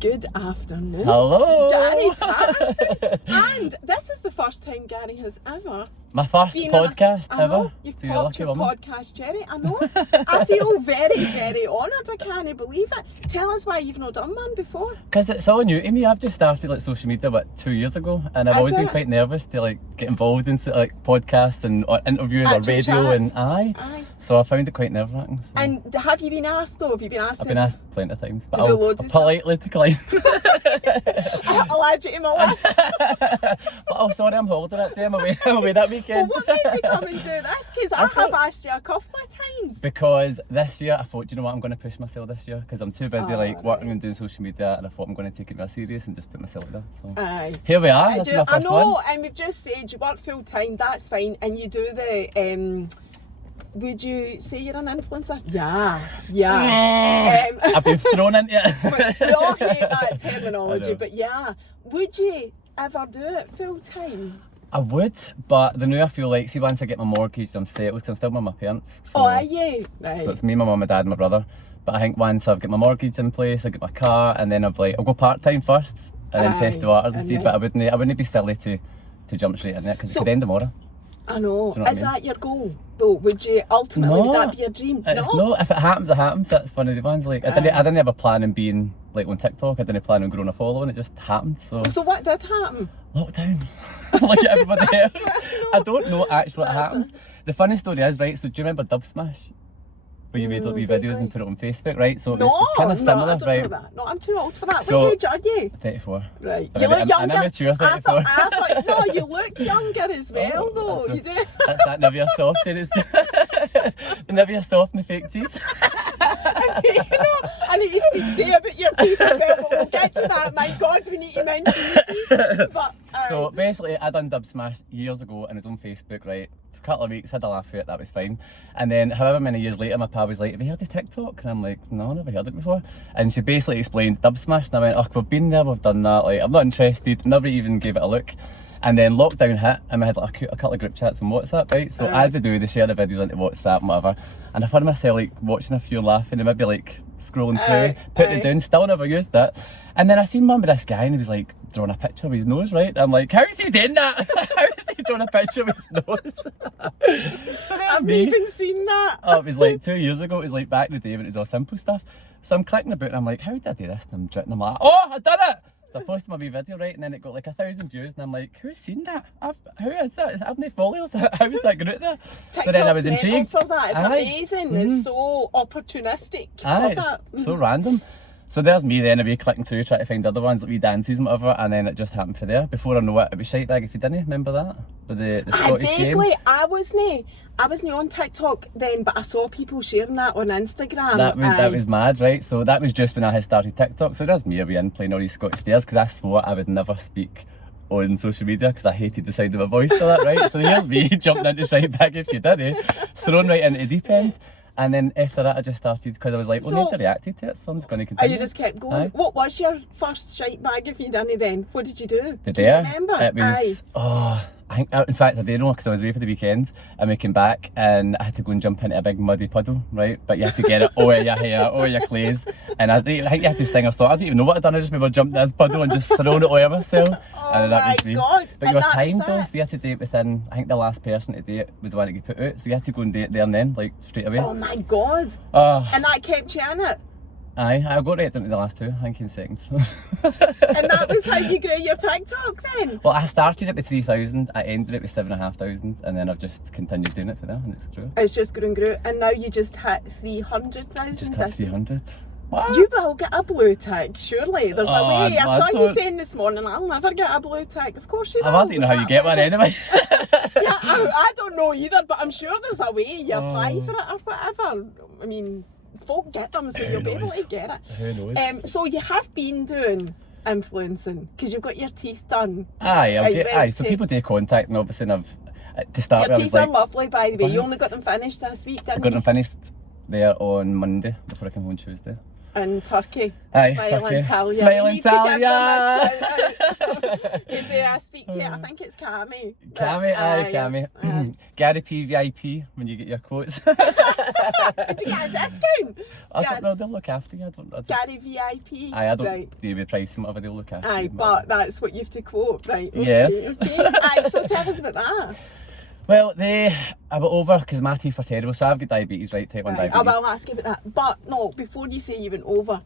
Good afternoon. Hello. Gary Patterson. And this is the first time Gary has ever My first been podcast I know, ever. you've So you're a popped lucky your woman. podcast cherry. I know. I feel very, very honoured. I can't believe it. Tell us why you've not done one before. Because it's all new to me. I've just started like social media about 2 years ago, and I've Is always been it? quite nervous to like get involved in like podcasts and or interviews or Actual radio chats. and Aye. So I found it quite nerve-wracking. So And have you been asked though? Have you been asked? I've been asked plenty of times, but To do I'll loads of stuff? politely decline. I'll add you to my list. But oh, sorry, I'm holding it. I'm away that Well, weekend. what made you come and do this? Because I have asked you a couple of times. Because this year I thought, you know what, I'm going to push myself this year because I'm too busy like right. working and doing social media, and I thought I'm going to take it real serious and just put myself there. So Aye. here we are. I This is do. my I first know, one. and we've just said you work full time. That's fine, and you do the. Would you say you're an influencer? Yeah. I've been thrown into it. We all hate that terminology, I know. but yeah. Would you ever do it full time? I would, but the new I feel like, see, once I get my mortgage, I'm settled, 'cause I'm still with my parents. So, Oh, are you? Right. so it's me, my mum, my dad, and my brother. But I think once I've got my mortgage in place, I get my car, and then I'll go part time first, and then test the waters and and see. then- But I wouldn't be silly to jump straight in it because So- it could end tomorrow. I know. Do you know what Is I mean? that your goal, though? Would you ultimately, would that be your dream? It's No? not. If it happens, it happens. That's one of the ones. Like I didn't have a plan on being like on TikTok. I didn't plan on growing a following. It just happened. So So what did happen? lockdown, like everybody else. I don't know actually what happened. The funny story is, right, so do you remember Dub Smash? Where you made little wee videos and put it on Facebook, right? So No, it's kind of similar, I don't right? know that. No, I'm too old for that. So- What age are you? 34. Right. I'm You a look bit- younger. I'm immature, I 34. thought, no, you look younger as well, though. That's You do. That's that Nivea Soft. It is the Nivea Soft and the fake teeth. You know, I need to speak say about your teeth as well, but we'll get to that. My God, we need to mention your teeth. But, So basically, I done Dub Smash years ago and it was on Facebook, right? For a couple of weeks, had a laugh at it, that was fine. And then, however many years later, my pal was like, "Have you heard of TikTok?" And I'm like, "No, I've never heard it before." And she basically explained Dub Smash, and I went, "Oh, we've been there, we've done that. Like, I'm not interested." Never even gave it a look. And then lockdown hit, and we had like a couple of group chats on WhatsApp, right? So as they do, they share the videos into WhatsApp and whatever. And I found myself like watching a few laughing and maybe like scrolling through, putting it down, still never used it. And then I seen one with this guy and he was like drawing a picture of his nose, right? I'm like, how is he doing that? How is he drawing a picture of his nose? So there's I've me. even seen that. Oh, it was like 2 years ago. It was like back in the day when it was all simple stuff. So I'm clicking about and I'm like, how did I do this? And I'm like, oh, I done it! So I posted my wee video, right? And then it got like 1,000 views. And I'm like, who's seen that? Who is that? I've no followers. How is that going out there? So then I was TikTok's mental intrigued. for that. It's Aye. amazing. It's so opportunistic. Aye, Love that. it's so random. So there's me then, a wee clicking through, trying to find other ones, like wee dances and whatever, and then it just happened for there. Before I know it, it was Shite Bag, if you didn't remember that? With the Scottish game. Vaguely, I wasn't on TikTok then, but I saw people sharing that on Instagram. That was mad, right? So that was just when I had started TikTok. So there's me a wee in playing all these Scottish stairs, because I swore I would never speak on social media because I hated the sound of my voice to that, right? So here's me jumping into Shite Bag, if you didn't, thrown right into the deep end. And then after that I just started, because I was like, well, nobody reacted to it, so I'm just going to Oh, continue. you just kept going. Aye. What was your first Shite Bag if you didn't then? What did you do? The Do day, you remember? it was, I think, in fact I did know, because I was away for the weekend and we came back and I had to go and jump into a big muddy puddle, right? But you had to get it over your hair, over your clays, and I think you had to sing a song. I didn't even know what I'd done. I just remember jumping in this puddle and just throwing it over myself. Oh And that my was me. God. But And you were that was timed though, it? so you had to do it within, I think the last person to do it was the one that you put out, so you had to go and do it there and then, like straight away. Oh my God. Oh, And that kept you in it. aye, I got right into the last two, I think in second. And that was how you grew your TikTok then. Well, I started it with 3,000, I ended it with 7,500, and then I've just continued doing it for there, and it's grew. It's just grown, and now you just hit 300,000. Just hit 300. What? You will get a blue tick, surely. There's a Oh, way. I saw you thought- saying this morning, I'll never get a blue tick. Of course you will. I don't know how you get one anyway. Yeah, I don't know either, but I'm sure there's a way you apply Oh. for it or whatever. I mean, folk get them, so you'll be able knows? to get it. Who knows? So you have been doing influencing because you've got your teeth done. Aye, so people do contact, and obviously I've, to start Your with, I was teeth are like, lovely, by the way. You Thanks. only got them finished this week, I didn't got you? them finished there on Monday before I came home Tuesday. in Turkey. Aye, Smile Turkey. and Talia. Smile We and need to give them a Talia. shout out. Is there a speak to you? I think it's Cammy. Cammy, aye, Cammy. aye. Gary P VIP when you get your quotes. Did you get a discount? I don't know, they'll look after you. I don't Gary VIP. I don't Right. deal with pricing, whatever, they'll look after Aye, you. but that's what you have to quote, right? Okay, Yes. Okay. Aye, so tell us about that. Well, I got over because my teeth are terrible, so I've got diabetes, right? Type 1 Right, diabetes. I will ask you about that. But no, before you say you went over,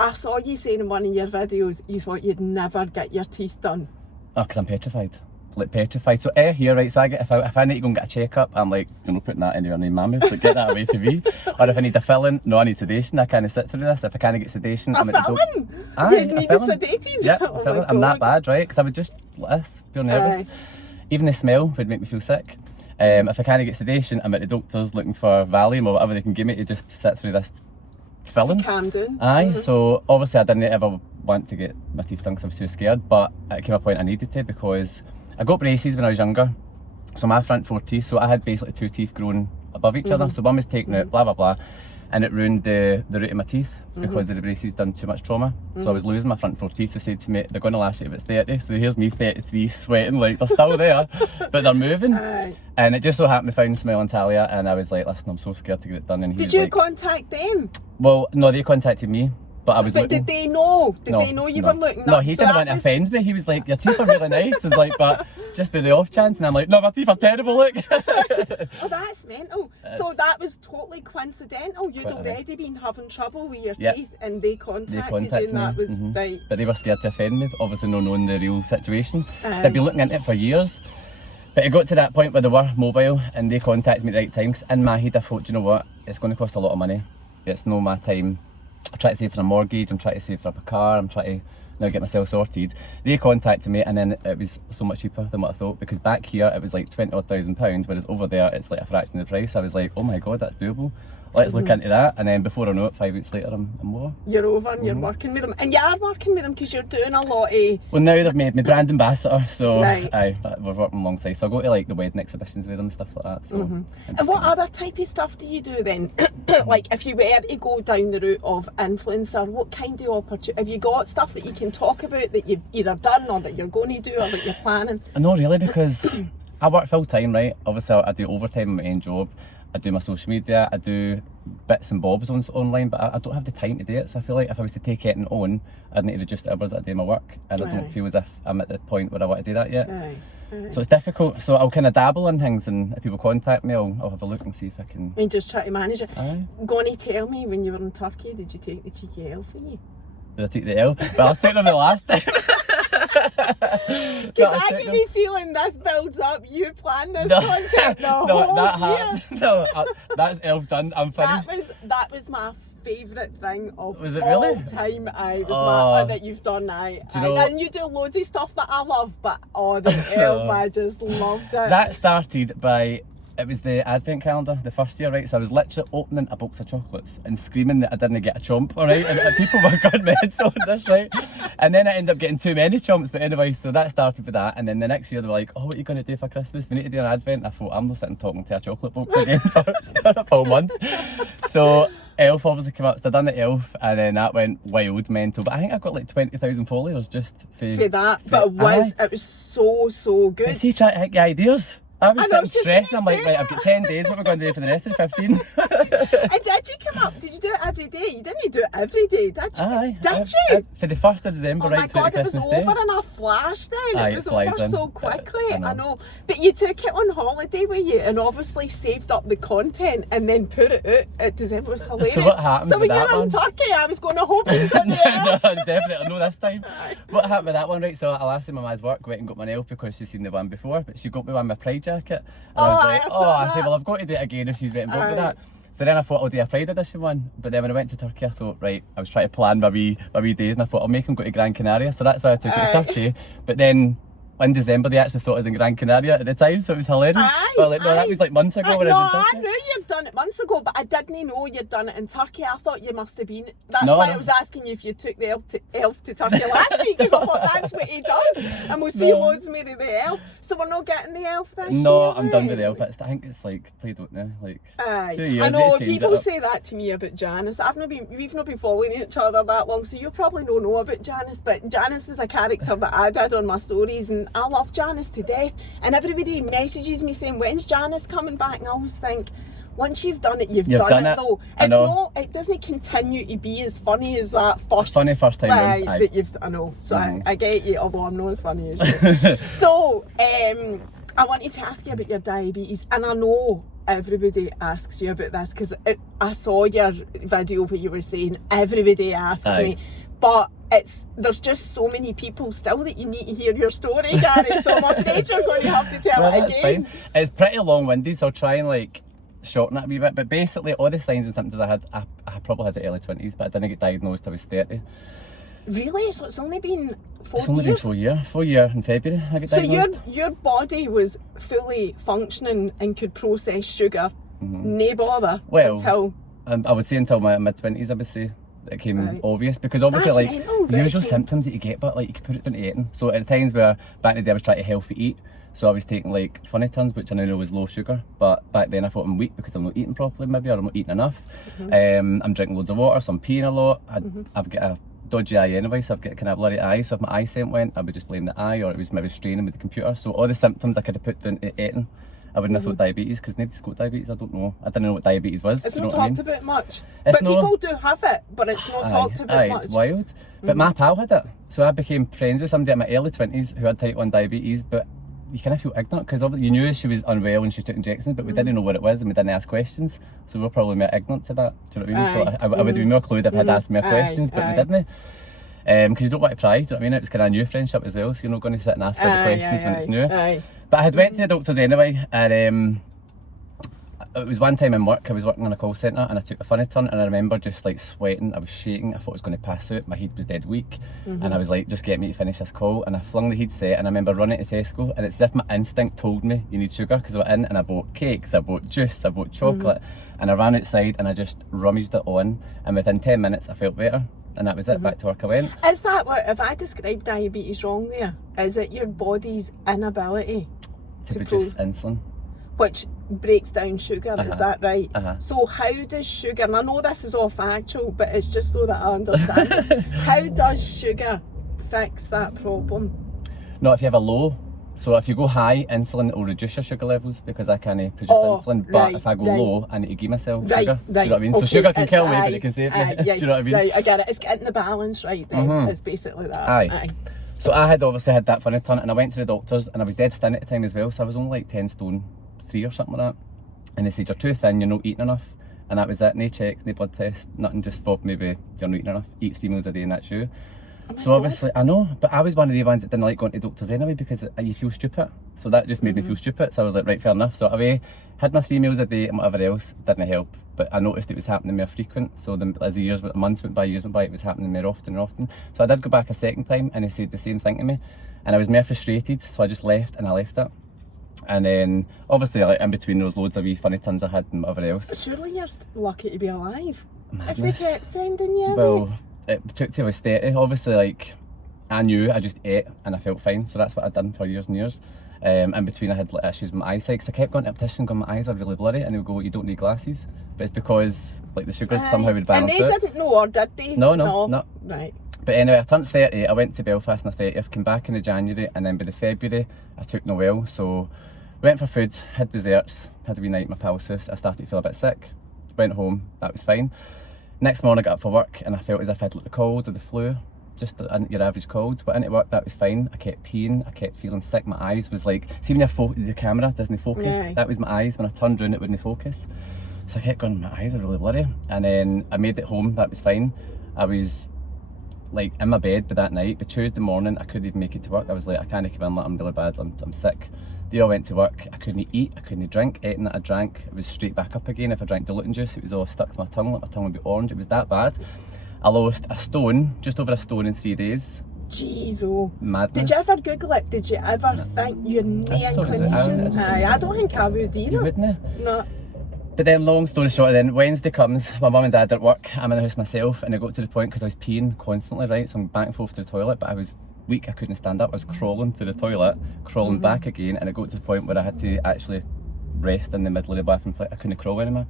I saw you saying in one of your videos you thought you'd never get your teeth done. Oh, because I'm petrified. Like petrified. So here, right, so I get, if I need to go and get a checkup, I'm like, you're not putting that in your name, mammy, but get that away from me. Or if I need a filling, no, I need sedation, I can't sit through this. If I can't get sedation, I'm A at the filling? Aye, You need filling. sedated? Yeah, Oh a filling. my I'm that God. bad, right? Because I would just, like this, feel nervous. Aye. Even the smell would make me feel sick. If I can't get sedation, I'm at the doctors looking for Valium or whatever they can give me to just sit through this filling. Calm down. Aye, so obviously I didn't ever want to get my teeth done because I was too scared, but it came a point I needed to because I got braces when I was younger. So my front 4 teeth, so I had basically 2 teeth growing above each other. So one was taken out, blah blah blah, and it ruined the root of my teeth because the braces done too much trauma. So I was losing my front 4 teeth. They said to me, they're going to last you about 30. So here's me 33 sweating like they're still there, but they're moving. Aye. And it just so happened we found Smile and Talia, and I was like, listen, I'm so scared to get it done. And he Did was you like, contact them? well, no, they contacted me, but I was But looking. did they know? Did No, they know you no. were looking? No, up? he So didn't that want to was- offend me. He was like, your teeth are really nice. And like, but just by the off chance. And I'm like, no, my teeth are terrible, look. Oh, that's mental. So that was totally coincidental. You'd Quite right. already been having trouble with your Yeah. teeth and they contacted, They you contacted and that me. was right. But they were scared to offend me, obviously not knowing the real situation. 'Cause Aye. they'd been looking into it for years. But it got to that point where they were mobile and they contacted me at the right time. 'Cause in my head I thought, do you know what, it's going to cost a lot of money. It's no my time. I'm trying to save for a mortgage, I'm trying to save for a car, I'm trying to now get myself sorted. They contacted me and then it was so much cheaper than what I thought, because back here it was like £20,000, whereas over there it's like a fraction of the price. I was like, oh my god, that's doable. Let's look into that. And then before I know it, 5 weeks later I'm over. You're over and you're working with them. And you are working with them because you're doing a lot of... Well, now they've made me brand ambassador, so Right. aye, we're working alongside. So I go to like the wedding exhibitions with them and stuff like that. So And what other type of stuff do you do then? Like if you were to go down the route of influencer, what kind of opportunity? Have you got stuff that you can talk about that you've either done or that you're going to do or that you're planning? No, really, because I work full time, right? Obviously, I do overtime in my own job. I do my social media. I do bits and bobs online, but I don't have the time to do it. So I feel like if I was to take it on, I'd need to reduce the hours that I do my work, and I Aye. don't feel as if I'm at the point where I want to do that yet. Aye. So it's difficult. So I'll kind of dabble in things, and if people contact me, I'll have a look and see if I can. And just try to manage it. Aye. Gonna tell me when you were in Turkey, did you take the cheeky elf with you? Did I take the L? But I'll take them the last time. Because I get the feeling this builds up. You plan this content the whole year. No, that's Elf done. I'm finished. That was my favourite thing of Was it all really? time. Aye, was Oh. that you've done. Aye, Do you know- and you do loads of stuff that I love, but the elf, I just loved it. That started by, it was the advent calendar, the first year, right? So I was literally opening a box of chocolates and screaming that I didn't get a chomp, all right? And people were going mental on this, right? And then I ended up getting too many chomps, but anyway, so that started with that. And then the next year they were like, oh, what are you going to do for Christmas? We need to do an advent. And I thought, I'm not sitting talking to a chocolate box again for a full month. So Elf obviously came up, so I done the Elf, and then that went wild, mental. But I think I got like 20,000 followers just for that, but it was so good. See, trying to think of ideas. I was I sitting was just stressing. gonna I'm like, say right, I've got 10 days. What am I going to do for the rest of the 15? And did you come up? Did you do it every day? You didn't do it every day, did you? Aye. Did you? For the 1st of December, Oh right my through god, to it was Christmas Day. over in a flash then. Aye, It was it flies over in. so quickly, I I know. know. But you took it on holiday with you and obviously saved up the content and then put it out at December. It was hilarious. So what happened So when with you that were in one? Turkey, I was going to hope he's got the No, definitely, no this time. What happened with that one, right? So I last time my mum's work went and got my nail because she's seen the one before, but she got me one with a pride jacket. And I was Oh, like, I saw I said, that. well, I've got to do it again if she's went and bought me Aye. that. So then I thought I'll do a Pride edition one, but then when I went to Turkey I thought, right, I was trying to plan my wee days and I thought I'll make him go to Gran Canaria, so that's why I took it to Aye. Turkey. But then in December they actually thought I was in Gran Canaria at the time, so it was hilarious. Aye, But like, no, aye. that was like months ago when No, I was in I Turkey. knew you'd done it months ago, but I didn't know you'd done it in Turkey. I thought you must have been. That's No, why no. I was asking you if you took the elf to Turkey last week, because I thought that's what he does, and we'll see No. loads more of the elf. So we're not getting the elf this year. No, I'm done with the then? elf. I think it's like played out now, like Aye. 2 years. I know they changed people it up. say that to me about Janice. We've not been following each other that long, so you probably don't know about Janice. But Janice was a character that I did on my stories, and I love Janice to death. And everybody messages me saying, "When's Janice coming back?" And I always think, once you've done it, you've done it though. I It's know. not. It doesn't continue to be as funny as that first. Funny first time round, aye. that you've. I know. So Mhm. I get you, although I'm not as funny as you. So I wanted to ask you about your diabetes, and I know everybody asks you about this because I saw your video where you were saying everybody asks Aye. me, but there's just so many people still that you need to hear your story, Gary. So I'm afraid you're going to have to tell No, it that's again. fine. It's pretty long-winded, so I'll try and like shorten it a wee bit. But basically, all the signs and symptoms I probably had the early 20s, but I didn't get diagnosed till I was 30. Really? So it's only been 4 It's only been years? 4 years. 4 years in February I got So diagnosed. your body was fully functioning and could process sugar, no bother, Well, until I would say until my mid-20s, I would say. It came Right. obvious because obviously That's like mental that it usual came- symptoms that you get, but like you could put it down to eating. So at times where back in the day I was trying to healthy eat, so I was taking like funny turns, which I now know was low sugar, but back then I thought I'm weak because I'm not eating properly maybe, or I'm not eating enough. I'm drinking loads of water, so I'm peeing a lot. I've got a dodgy eye anyway, so I've got kind of blurry eye, so if my eyesight went I would just blame the eye, or it was maybe straining with the computer. So all the symptoms I could have put down to eating. I wouldn't have thought diabetes because nobody's got diabetes. I don't know. I didn't know what diabetes was. it's do you not know what I mean? talked about much. It's But no- people do have it, but it's not talked about aye, much. it's wild. But my pal had it, so I became friends with somebody in my early 20s who had type 1 diabetes, but you kind of feel ignorant because you knew she was unwell and she took injections, but we didn't know what it was and we didn't ask questions, so we were probably more ignorant to that. Do you know what I mean? Aye. So I would be more clued if I had asked more Aye, questions, but aye. we didn't. Because you don't want to pry, do you know what I mean? It was kind of a new friendship as well, so you're not going to sit and ask all the questions when it's new. Aye. But I had went to the doctors anyway, and it was one time in work, I was working in a call centre and I took a funny turn, and I remember just like sweating, I was shaking, I thought I was going to pass out, my head was dead weak, and I was like, just get me to finish this call, and I flung the headset, and I remember running to Tesco, and it's as if my instinct told me you need sugar, because I went in and I bought cakes, I bought juice, I bought chocolate, and I ran outside and I just rummaged it on, and within 10 minutes I felt better, and that was it, back to work I went. Is that what, if I described diabetes wrong there, is it your body's inability To to produce insulin. which breaks down sugar, is that right? So how does sugar, and I know this is all factual, but it's just so that I understand it. How does sugar fix that problem? Not if you have a low. So if you go high, insulin will reduce your sugar levels because I can't produce Oh, insulin. But right, if I go right. low, I need to give myself Right, sugar. right. Do you know what I mean? So okay, sugar can it's- kill me, but aye, it can save me. aye, Do yes, you know what I mean? Right, I get it. It's getting the balance right then. It's basically that. Aye. So I had obviously had that funny turn, and I went to the doctors, and I was dead thin at the time as well. So I was only like 10 stone 3 or something like that. And they said, you're too thin, you're not eating enough. And that was it. No checks, no blood tests, nothing. Just thought maybe you're not eating enough. Eat 3 meals a day and that's you. So obviously, I know, but I was one of the ones that didn't like going to doctors anyway because you feel stupid. So that just made me feel stupid. So I was like, right, fair enough. So away, had my 3 meals a day and whatever else, didn't help. But I noticed it was happening more frequent. So as the months went by, years went by, it was happening more often and often. So I did go back a second time and he said the same thing to me. And I was more frustrated, so I just left and I left it. And then obviously like in between those loads of wee funny turns I had and whatever else. But surely you're lucky to be alive. Madness. If they kept sending you away. Well, it took till I was 30. Obviously, like, I knew I just ate and I felt fine. So that's what I'd done for years and years. In between, I had like, issues with my eyesight because I kept going to the optician going, my eyes are really blurry. And they would go, you don't need glasses. But it's because, like, the sugars somehow would balance And they out. didn't know, or did they? No. Right. But anyway, I turned 30. I went to Belfast on the 30th, came back in the January, and then by the February, I took Noel. So went for food, had desserts, had a wee night at my pal's house. I started to feel a bit sick. Went home, that was fine. Next morning I got up for work and I felt as if I'd like the cold or the flu, just your average cold. But into work that was fine. I kept peeing, I kept feeling sick. My eyes was like, see when the camera doesn't focus, Aye. that was my eyes. When I turned around it wouldn't focus. So I kept going, my eyes are really blurry. And then I made it home, that was fine. I was like in my bed by that night, but Tuesday morning I couldn't even make it to work. I was like, I can't come in, like, I'm really bad, I'm sick. They all went to work, I couldn't eat, I couldn't drink. Anything that I drank, it was straight back up again. If I drank diluting juice, it was all stuck to my tongue, like my tongue would be orange. It was that bad. I lost a stone, just over a stone in 3 days. Jeez, oh. Madness. Did you ever Google it? Did you ever think you're no I just thought it was- inclination? I don't think I would You either. wouldn't. No. But then, long story short, then Wednesday comes, my mum and dad are at work, I'm in the house myself, and I got to the point because I was peeing constantly, right? So I'm back and forth to the toilet, but I was weak, I couldn't stand up. I was crawling to the toilet, crawling back again, and I got to the point where I had to actually rest in the middle of the bathroom. I couldn't crawl anymore.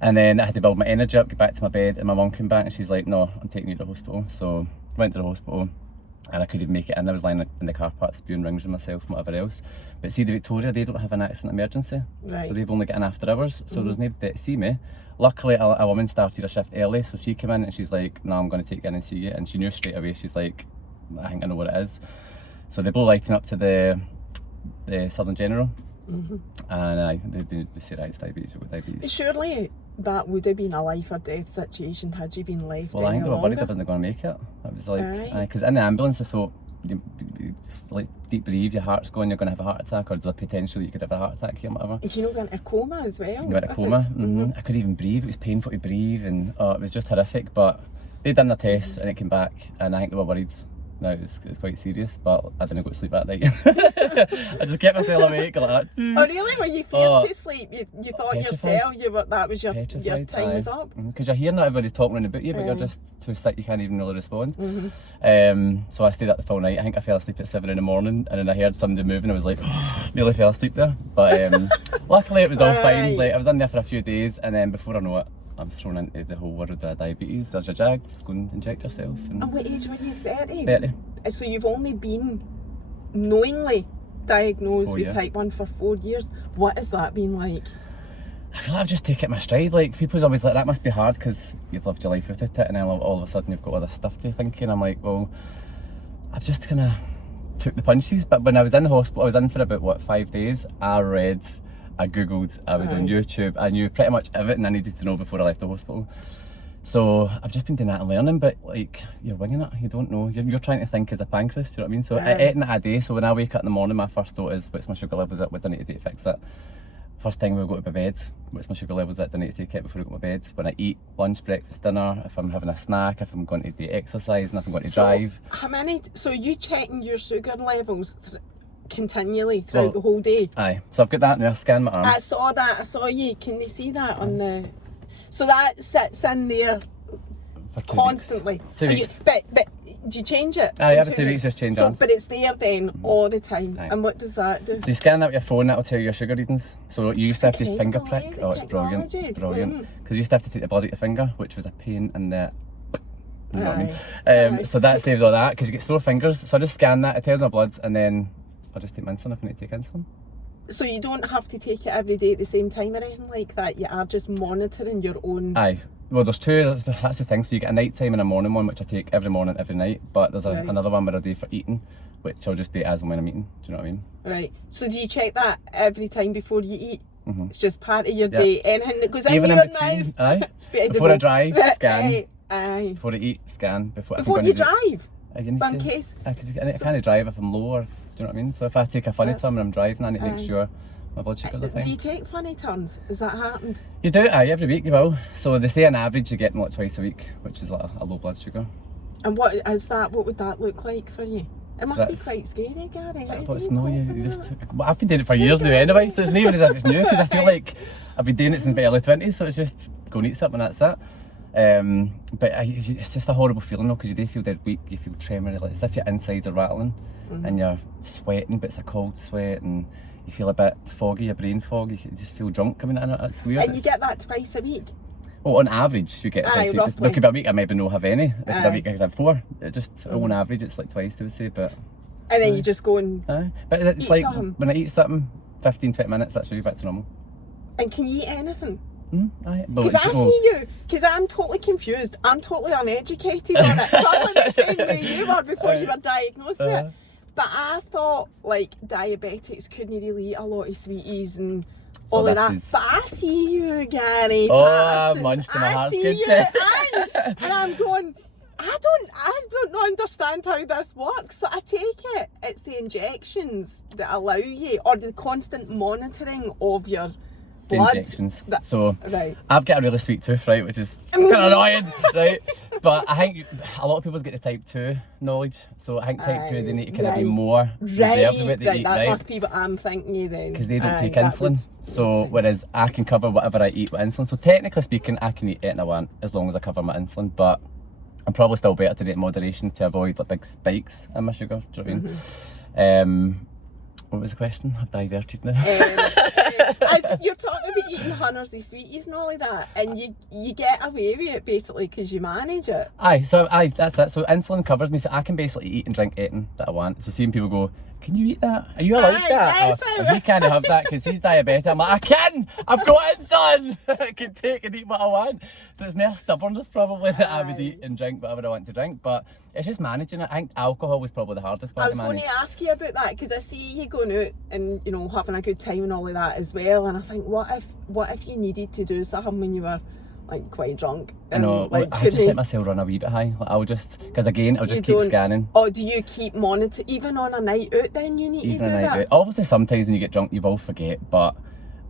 And then I had to build my energy up, get back to my bed, and my mum came back and she's like, no, I'm taking you to the hospital. So I went to the hospital and I couldn't even make it in. I was lying in the car park spewing rings on myself and whatever else. But see, the Victoria, they don't have an accident emergency. Right. So they've only got an after hours, so there's nobody there to see me. Luckily, a woman started her shift early, so she came in and she's like, no, I'm going to take you in and see you. And she knew straight away, she's like, I think I know what it is. So they blow lighting up to the Southern General. And they say, right, it's diabetes, you've got diabetes. Surely that would have been a life or death situation had you been left Well, I any think they were worried I longer. wasn't going to make it. I was like, Aye. because in the ambulance I thought, you just like deep breathe, your heart's going, you're going to have a heart attack, or there's a potential that you could have a heart attack here, whatever. And can you go into a coma as well? You went in a if coma. it's- I couldn't even breathe. It was painful to breathe, and it was just horrific. But they done the test, and it came back, and I think they were worried. No, it was quite serious, but I didn't go to sleep that night. I just kept myself awake like that. Oh really? Were you feared Oh. to sleep? You thought Petrified. yourself that was your time was up? Because you're hearing everybody talking around about you, but you're Aye. just too sick, you can't even really respond. So I stayed up the full night. I think I fell asleep at 7 in the morning, and then I heard somebody moving. I was like, nearly fell asleep there. But luckily it was all Aye. fine. Like I was in there for a few days, and then before I know it, I'm thrown into the whole world of diabetes. There's your jag, just go and inject yourself. And what age were you? 30? 30. So you've only been knowingly diagnosed 4 with years. type 1 for 4 years. What has that been like? I feel like I've just taken it in my stride. Like people's always like, that must be hard because you've lived your life without it, and then all of a sudden you've got all this stuff to think. And I'm like, well, I've just kind of took the punches. But when I was in the hospital, I was in for about 5 days. I read, I googled, I was on Aye. YouTube. I knew pretty much everything I needed to know before I left the hospital. So I've just been doing that and learning, but like you're winging it. You don't know. You're trying to think as a pancreas. Do you know what I mean? So Aye. eating it a day. So when I wake up in the morning, my first thought is, what's my sugar levels at? What do I need to do to fix it? First thing we go to bed, what's my sugar levels at? Do I need to take it before I go to bed? When I eat lunch, breakfast, dinner, if I'm having a snack, if I'm going to do exercise, and if I'm going to drive. How many? So you checking your sugar levels continually throughout Well, the whole day? Aye. So I've got that now. I scan my arm. I saw that. I saw you. Can they see that on the? So that sits in there for 2 constantly. Weeks. 2 Are you- weeks. but do you change it? Aye, in every 2 weeks just change So, arms. but it's there then all the time. Aye. And what does that do? So you scan that with your phone, that'll tell you your sugar readings. So you used to have to Okay, finger oh, prick. yeah, the Oh, it's brilliant. technology. It's brilliant. Mm. Because you used to have to take the blood out your finger, which was a pain in the. You know what I mean? Aye. So that saves all that because you get sore fingers. So I just scan that, it tells my bloods, and then I'll just take my insulin if I need to take insulin. So you don't have to take it every day at the same time or anything like that. You are just monitoring your own. Aye. Well, there's two. That's the thing. So you get a night time and a morning one, which I take every morning, every night. But there's Right. another one where I do for eating, which I'll just do as and when I'm eating. Do you know what I mean? Right. So do you check that every time before you eat? Mhm. It's just part of your Yeah. day. Anything that goes Even in in your between. mouth. Aye. Bit of Before I the- drive, scan. Aye. Aye. Before I eat, scan. Before Before I'm you gonna do- drive. You need In to. case. Because I can't drive if I'm low, or do you know what I mean? So if I take a funny So- turn when I'm driving, I need to make Aye. sure my blood sugars are Do you fine. take funny turns? Has that happened? You do, aye, every week you will. So they say on average you get them like twice a week, which is like a low blood sugar. And what is that? What would that look like for you? It So must be that's- quite scary, Gary. How But do it's you no, cope you with just. that? Well, I've been doing it for years now anyway, so it's not even as if it's new, because I feel like I've been doing it since my early 20s, so it's just go and eat something and that's it. But it's just a horrible feeling though, because you do feel dead weak, you feel tremory, like as if your insides are rattling and you're sweating, but it's a cold sweat, and you feel a bit foggy, your brain fog, you just feel drunk coming in it, it's weird. And you get that twice a week. Well, on average, you get it Aye, twice a week. There roughly. could be a week I maybe not have any, there could be a Aye. week I could have 4. It just, on average, it's like twice, I would say, but... And then Aye. you just go and. Aye. But it's Eat like, something. when I eat something, 15-20 minutes, that's really back to normal. And can you eat anything? Aye. Because I see you, because I'm totally confused. I'm totally uneducated on it. Probably the same way you were before you were diagnosed with it. But I thought like diabetics couldn't really eat a lot of sweeties and all Well, of that. this is- But I see you, Gary. Oh, Paterson. munched in my I heart's see good you, set. aye. And I'm going, I don't understand how this works. So I take it it's the injections that allow you, or the constant monitoring of your the Blood? injections. That- So Right. I've got a really sweet tooth, right, which is kind of annoying, right? But I think a lot of people's get the type 2 knowledge. So I think type 2, they need to kind of be Right. more reserved with what they Right, eat, that right? must be what I'm thinking of then. Because they don't Aye, take that insulin. would So make sense. whereas I can cover whatever I eat with insulin. So technically speaking, I can eat anything I want as long as I cover my insulin. But I'm probably still better to do it in moderation to avoid like big spikes in my sugar. Do you know what I mean? What was the question? I've diverted now. As you're talking about eating hundreds of sweeties and all of that, and you get away with it basically because you manage it. Aye, that's it. So insulin covers me, so I can basically eat and drink anything that I want. So seeing people go, can you eat that? Are you allowed Aye, that? that's Or, how- he can't have that because he's diabetic. I'm like, I can! I've got insulin! I can take and eat what I want. So it's more stubbornness probably that I would Aye. eat and drink whatever I want to drink. But it's just managing it. I think alcohol was probably the hardest I part was to going manage. to ask you about that because I see you going out and having a good time and all of that as well. And I think, what if you needed to do something when you were like quite drunk? I know, like, I just couldn't- let myself run a wee bit high. Like, I'll just, because again, I'll just You keep don't- scanning. Or do you keep monitor even on a night out? Then you need Even to do a night that. out. Obviously, sometimes when you get drunk, you will forget. But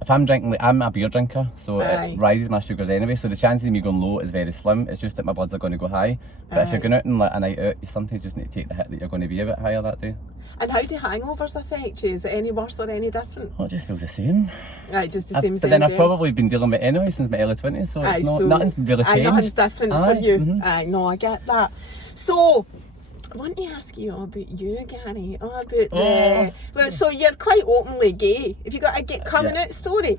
if I'm drinking, like, I'm a beer drinker, so Aye. it rises my sugars anyway. So the chances of me going low is very slim. It's just that my bloods are going to go high. But if you're Aye. going out and like a night out, you sometimes just need to take the hit that you're going to be a bit higher that day. And how do hangovers affect you? Is it any worse or any different? Well, it just feels the same. Right, just the same as But then I've anything else. probably been dealing with it anyway since my early 20s, so Aye, it's not, so- nothing's really aye, changed. nothing's different Aye, for you. mhm. Aye, no, I get that. So, I want to ask you about you, Gary. About the well, so you're quite openly gay. If you got a coming Yeah. out story,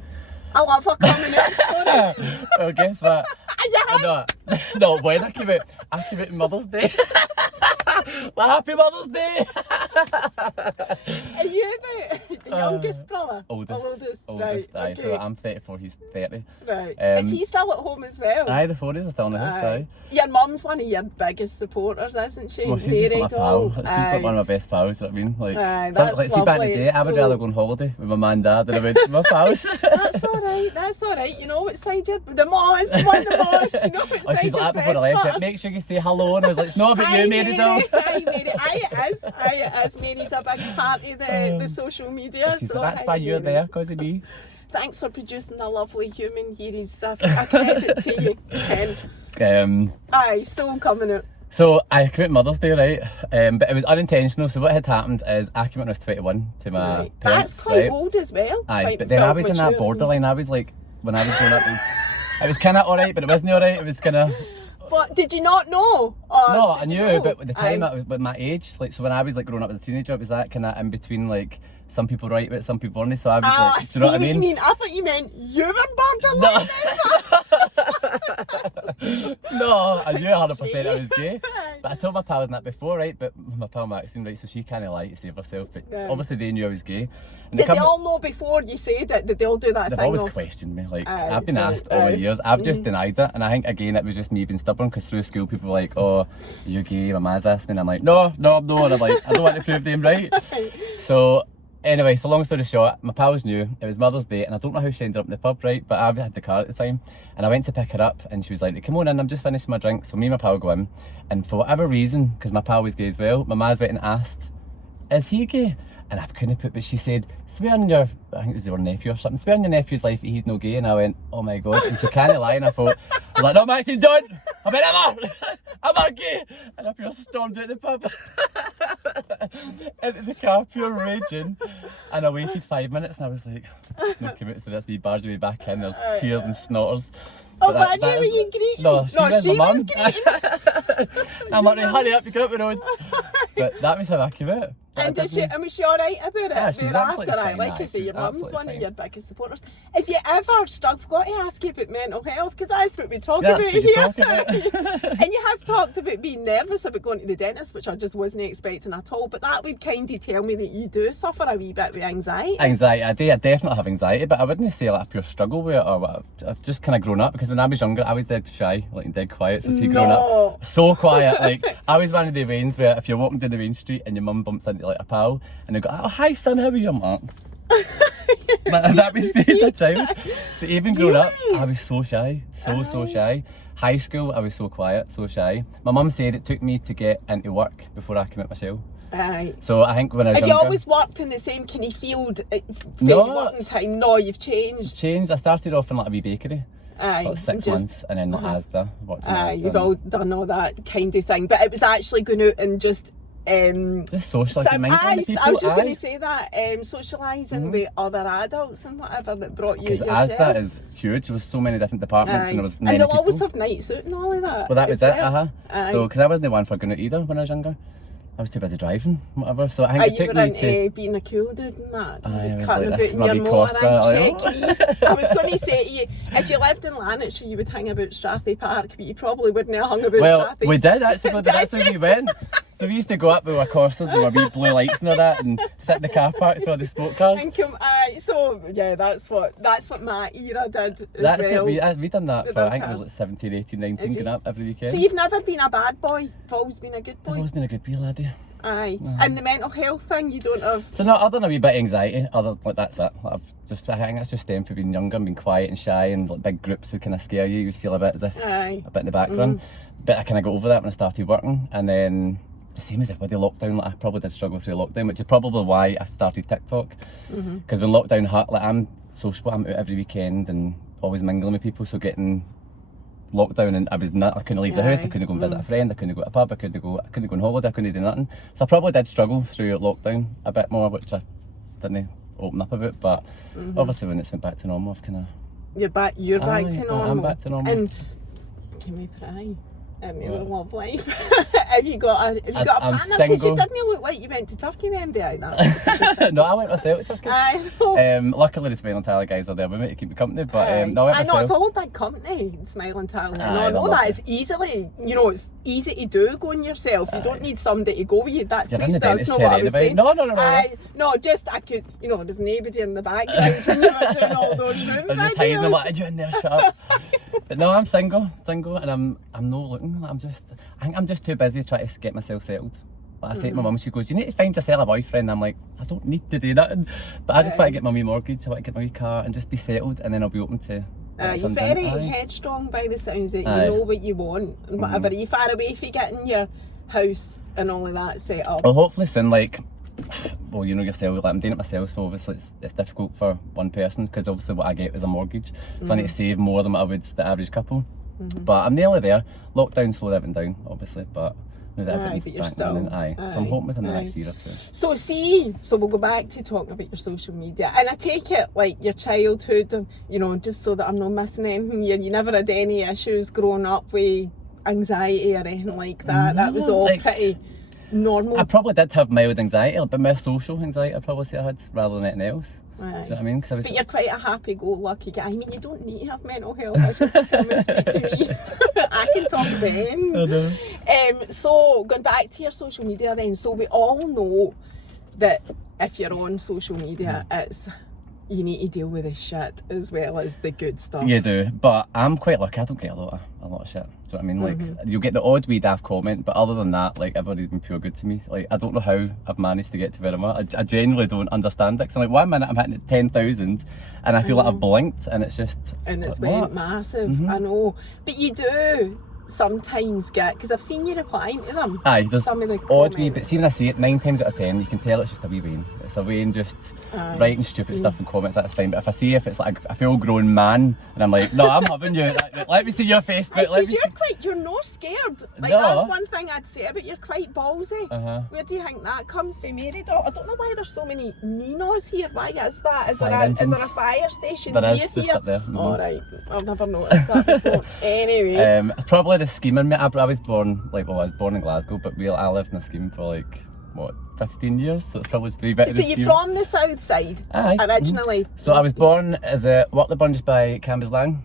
I love a coming out story. Well, guess what? Yeah. No, when I came out on Mother's Day. Well, happy Mother's Day! Are you the youngest brother? Oldest. Right. Aye. Okay. So I'm 34, he's 30. Right. Um, Is he still at home as well? Aye, the 40s are still in the house, aye. Your mum's one of your biggest supporters, isn't she? Well, she's just Mary like my pal. Doll. She's Aye. like one of my best pals, you know what I mean? Like, Aye, so, that's like see, back in the lovely, day, I would so- rather go on holiday with my mum and dad than I would with my pals. That's alright, that's alright. You know what side you're the most, one of the most, you know what Oh, side she's your like that before I breast left. part. Make sure you say hello. And I was like, it's not about you, Mary doll. Aye, Mary. Aye, it is. Aye, it is. Mary's a big part of the social media. She's So like, that's aye, why you're Mary. there, because of me. Thanks for producing a lovely human. Here is a credit to you, Ken. Aye, so coming out. So I came out Mother's Day, right? But it was unintentional. So what had happened is I came out when I was 21 to my Right. parents, That's quite right? old as well. Aye, Quite but then I was in that mature. borderline. I was like, when I was growing up, it was kind of alright, but it wasn't alright. It was kind of... But did you not know? Or No, I did you knew, know? but at the time, Aye. I was, with my age, like, so when I was like growing up as a teenager, it was that kind of in between, like, some people right with it, some people weren't. So I was Ah, like, see do you know what I you mean? mean. I thought you meant you were borderline. No, I knew 100% I was gay. Aye. But I told my pals that before, right? But my pal Maxine, right, so she kind of lied to save herself. But Yeah. obviously they knew I was gay. And Did they all know before you said it? Did they all do that They've thing? always of- questioned me. Like, Aye, I've been right, asked all aye. the years. I've just denied it. And I think, again, it was just me being stubborn because through school people were like, oh, are you gay? My ma's asked me. And I'm like, no, I'm not. And I'm like, I don't want to prove them right. So, anyway, so long story short, my pals knew it was Mother's Day, and I don't know how she ended up in the pub, right? But I had the car at the time, and I went to pick her up, and she was like, come on in, I'm just finishing my drink. So me and my pal go in, and for whatever reason, because my pal was gay as well, my ma's went and asked, is he gay? And I couldn't put, but she said, swear on your, I think it was your nephew or something, swear on your nephew's life he's no gay. And I went, oh my God. And she can't lie, and I thought, I was like, no, Maxine, don't. I went, I'm not gay. And I pure stormed out the pub. Into the car, pure raging. And I waited 5 minutes, and I was like, no, come out, so that's me barging me back in. There's tears and snotters. Oh, But but I knew is- you greeting. No, she was she my was mum. greeting. I'm like, hurry up, you get up the road. But that was how I came out. But I And did she, didn't- and was she alright about it? Yeah, she was Thereafter, absolutely fine, like aye, I say, she your was mum's absolutely one of fine. your biggest supporters. If you ever stuck, I've got to ask you about mental health, because that's what we talk Yeah, about that's what you here. talk about. And you have talked about being nervous about going to the dentist, which I just wasn't expecting at all, but that would kind of tell me that you do suffer a wee bit with anxiety. Anxiety, I definitely have anxiety, but I wouldn't say like a pure struggle with it or what. I've just kind of grown up because when I was younger, I was dead shy, like and dead quiet. So see, growing No. up, so quiet. Like I was one of the veins where if you're walking down the main street and your mum bumps into like a pal and they go, oh hi son, how are you? I'm like, that was me as a child. So even growing up, I was so shy, so shy. high school, I was so quiet, so shy. My mum said it took me to get into work before I commit my shell. Aye. So I think when I was Have younger... you always worked in the same kind of field for No. your working time? No, you've changed. Changed. I started off in like a wee bakery. Aye. For like 6 months, and then like Asda. Worked in Aye, Asda you've and all done all that kind of thing. But it was actually going out and just... just socialising, mingling with people. I was just going to say that, socialising with other adults and whatever that brought you Because your Asda shell. is huge. There was so many different departments, and there was And many they'll people. always have nights out and all of that. Well, that was as it, well. Aye. So, because I wasn't the one for going out either when I was younger. I was too busy driving, whatever. So I think it You took were me to... into being a cool dude and that. Aye, I was Cutting like about this, in my your wee motor, Corsa, I like, check me. I was going to say to you, if you lived in Lanarkshire, you would hang about Strathy Park, but you probably wouldn't have hung about Well, Strathy. we did actually go there. That's Did where you? we went. So we used to go up with our Corsas and our wee blue lights and all that, and sit in the car parks where the smoke cars. And come, aye, so yeah, that's what my era did as That's well. it. We done that With for, our I think it was cars. like 17, 18, 19, Is going you? up every weekend. So you've never been a bad boy, you've always been a good I've boy. always been a good wee laddie. Aye. And the mental health thing, you don't have... So not other than a wee bit of anxiety, that's it. Like, I think that's just stemmed from being younger and being quiet and shy, and like big groups would kind of scare you. You feel a bit as if Aye. a bit in the background. But I kind of got over that when I started working, and then the same as with the lockdown, like I probably did struggle through lockdown, which is probably why I started TikTok. Because when lockdown hit, like I'm sociable, I'm out every weekend and always mingling with people, so getting lockdown and I couldn't leave the house, I couldn't go and visit a friend, I couldn't go to a pub, I couldn't go on holiday, I couldn't do nothing. So I probably did struggle through lockdown a bit more, which I didn't open up about, but obviously when it's went back to normal, I've kind of... You're back Aye, to I'm normal. back to normal. And can we pray? In your love life. have you got a I'm partner? Because you single. didn't look like you went to Turkey one day. That. No, I went myself to Turkey. I know. Luckily the Smiling Tyler guys were there with me to keep me company, but no, I went I know it's a myself. whole big company, Smiling Talent. Aye, No, I I know love that it. it's easily, it's easy to do going yourself. You don't need somebody to go with you. That You're in please, the that's dentist not chair what I was anyway. saying. No. Just I could, there's nobody in the background when you were doing all those room I'm just hiding, I'm videos. like, are you in there? Shut up. But no, I'm single, and I'm no looking. I think I'm just too busy trying to get myself settled. Like I say to my mum, she goes, you need to find yourself a boyfriend. I'm like, I don't need to do nothing. But I just want to get my wee mortgage, I want to get my wee car and just be settled, and then I'll be open to... You're something. very Aye. headstrong by the sounds that you Aye. know what you want and whatever. Are you far away from getting your house and all of that set up? Well, hopefully soon, well, you know yourself, I'm doing it myself, so obviously it's difficult for one person, because obviously what I get is a mortgage. So I need to save more than what I would the average couple. But I'm nearly there. Lockdown slowed everything down, obviously, but now that Aye, everything's but you're back still- running, aye. So I'm aye, hoping within the aye. next year or two. So we'll go back to talking about your social media, and I take it like your childhood, and just so that I'm not missing anything here, you never had any issues growing up with anxiety or anything like that. That was all pretty normal. I probably did have mild anxiety, but more social anxiety I'd probably say I had, rather than anything else. Do you know what I mean? 'Cause I was... But you're quite a happy-go-lucky guy. I mean, you don't need to have mental health. It's just to come and speak to me. I can talk then. I know. So going back to your social media then, so we all know that if you're on social media, you need to deal with the shit as well as the good stuff. You do, but I'm quite lucky. I don't get a lot of shit. Do you know what I mean? Like, you'll get the odd wee daft comment, but other than that, like, everybody's been pure good to me. Like, I don't know how I've managed to get to where I'm at. I genuinely don't understand it. Cause I'm like, 1 minute I'm hitting 10,000 and I feel like I've blinked and it's just... And it's like, went what? massive, I know. But you do sometimes get, because I've seen you replying to them. Aye, there's some of the odd wee, comments. but see when I see it 9 times out of 10, you can tell it's just a wee Wayne. It's a Wayne just writing stupid stuff in comments, that's fine. But if it's like a full grown man and I'm like, no, I'm having you, let me see your Facebook. Because you're not scared. Like, No. that's one thing I'd say about you're quite ballsy. Uh-huh. Where do you think that comes from, Mary Dot? I don't know why there's so many Ninos here. Why is that? Is Fire there engines. a fire station There near is, just here? up there. Mhm. Alright, I've never noticed that before. Anyway. Probably the scheming. I was born I was born in Glasgow, but I lived in a scheme for like, what, 15 years? So it's probably just a wee bit of So the you're scheme. from the south side Aye. originally? So I was born as a Waterburn just by Cambuslang.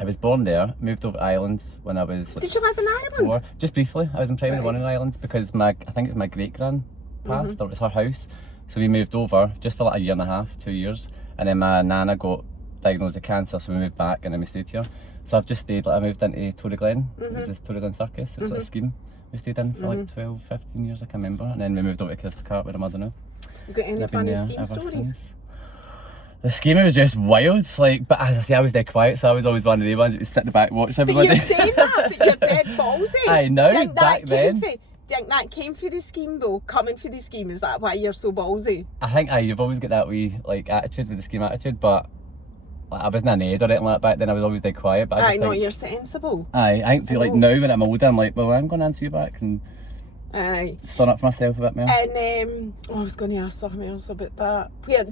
I was born there, moved over to Ireland when I was like, Did you live in Ireland? 4. Just briefly. I was in primary Right. 1 in Ireland because I think it was my great gran passed, or it was her house. So we moved over just for like a year and a half, 2 years. And then my nana got diagnosed with cancer, so we moved back and then we stayed here. So I've just stayed, I moved into Toryglen, it was this Toryglen Circus, it was like a scheme. We stayed in for like 12, 15 years, I can remember. And then we moved over to Cathcart with my mother now. Got any I've been funny there scheme ever stories? since. The schema was just wild, like, but as I say, I was dead quiet, so I was always one of the ones that would sit in the back watch But everybody. you're saying that, but you're dead ballsy. I know, Do you think back that then. do you think that came for the scheme though? Coming for the scheme, is that why you're so ballsy? I think you've always got that wee like attitude with the scheme attitude, but like, I wasn't an aid or anything like that back then. I was always dead quiet. But I just know think, you're sensible. I feel like now when I'm older, I'm like, well, I'm going to answer you back and Aye. stand up for myself a bit more. And I was going to ask something else about that. Where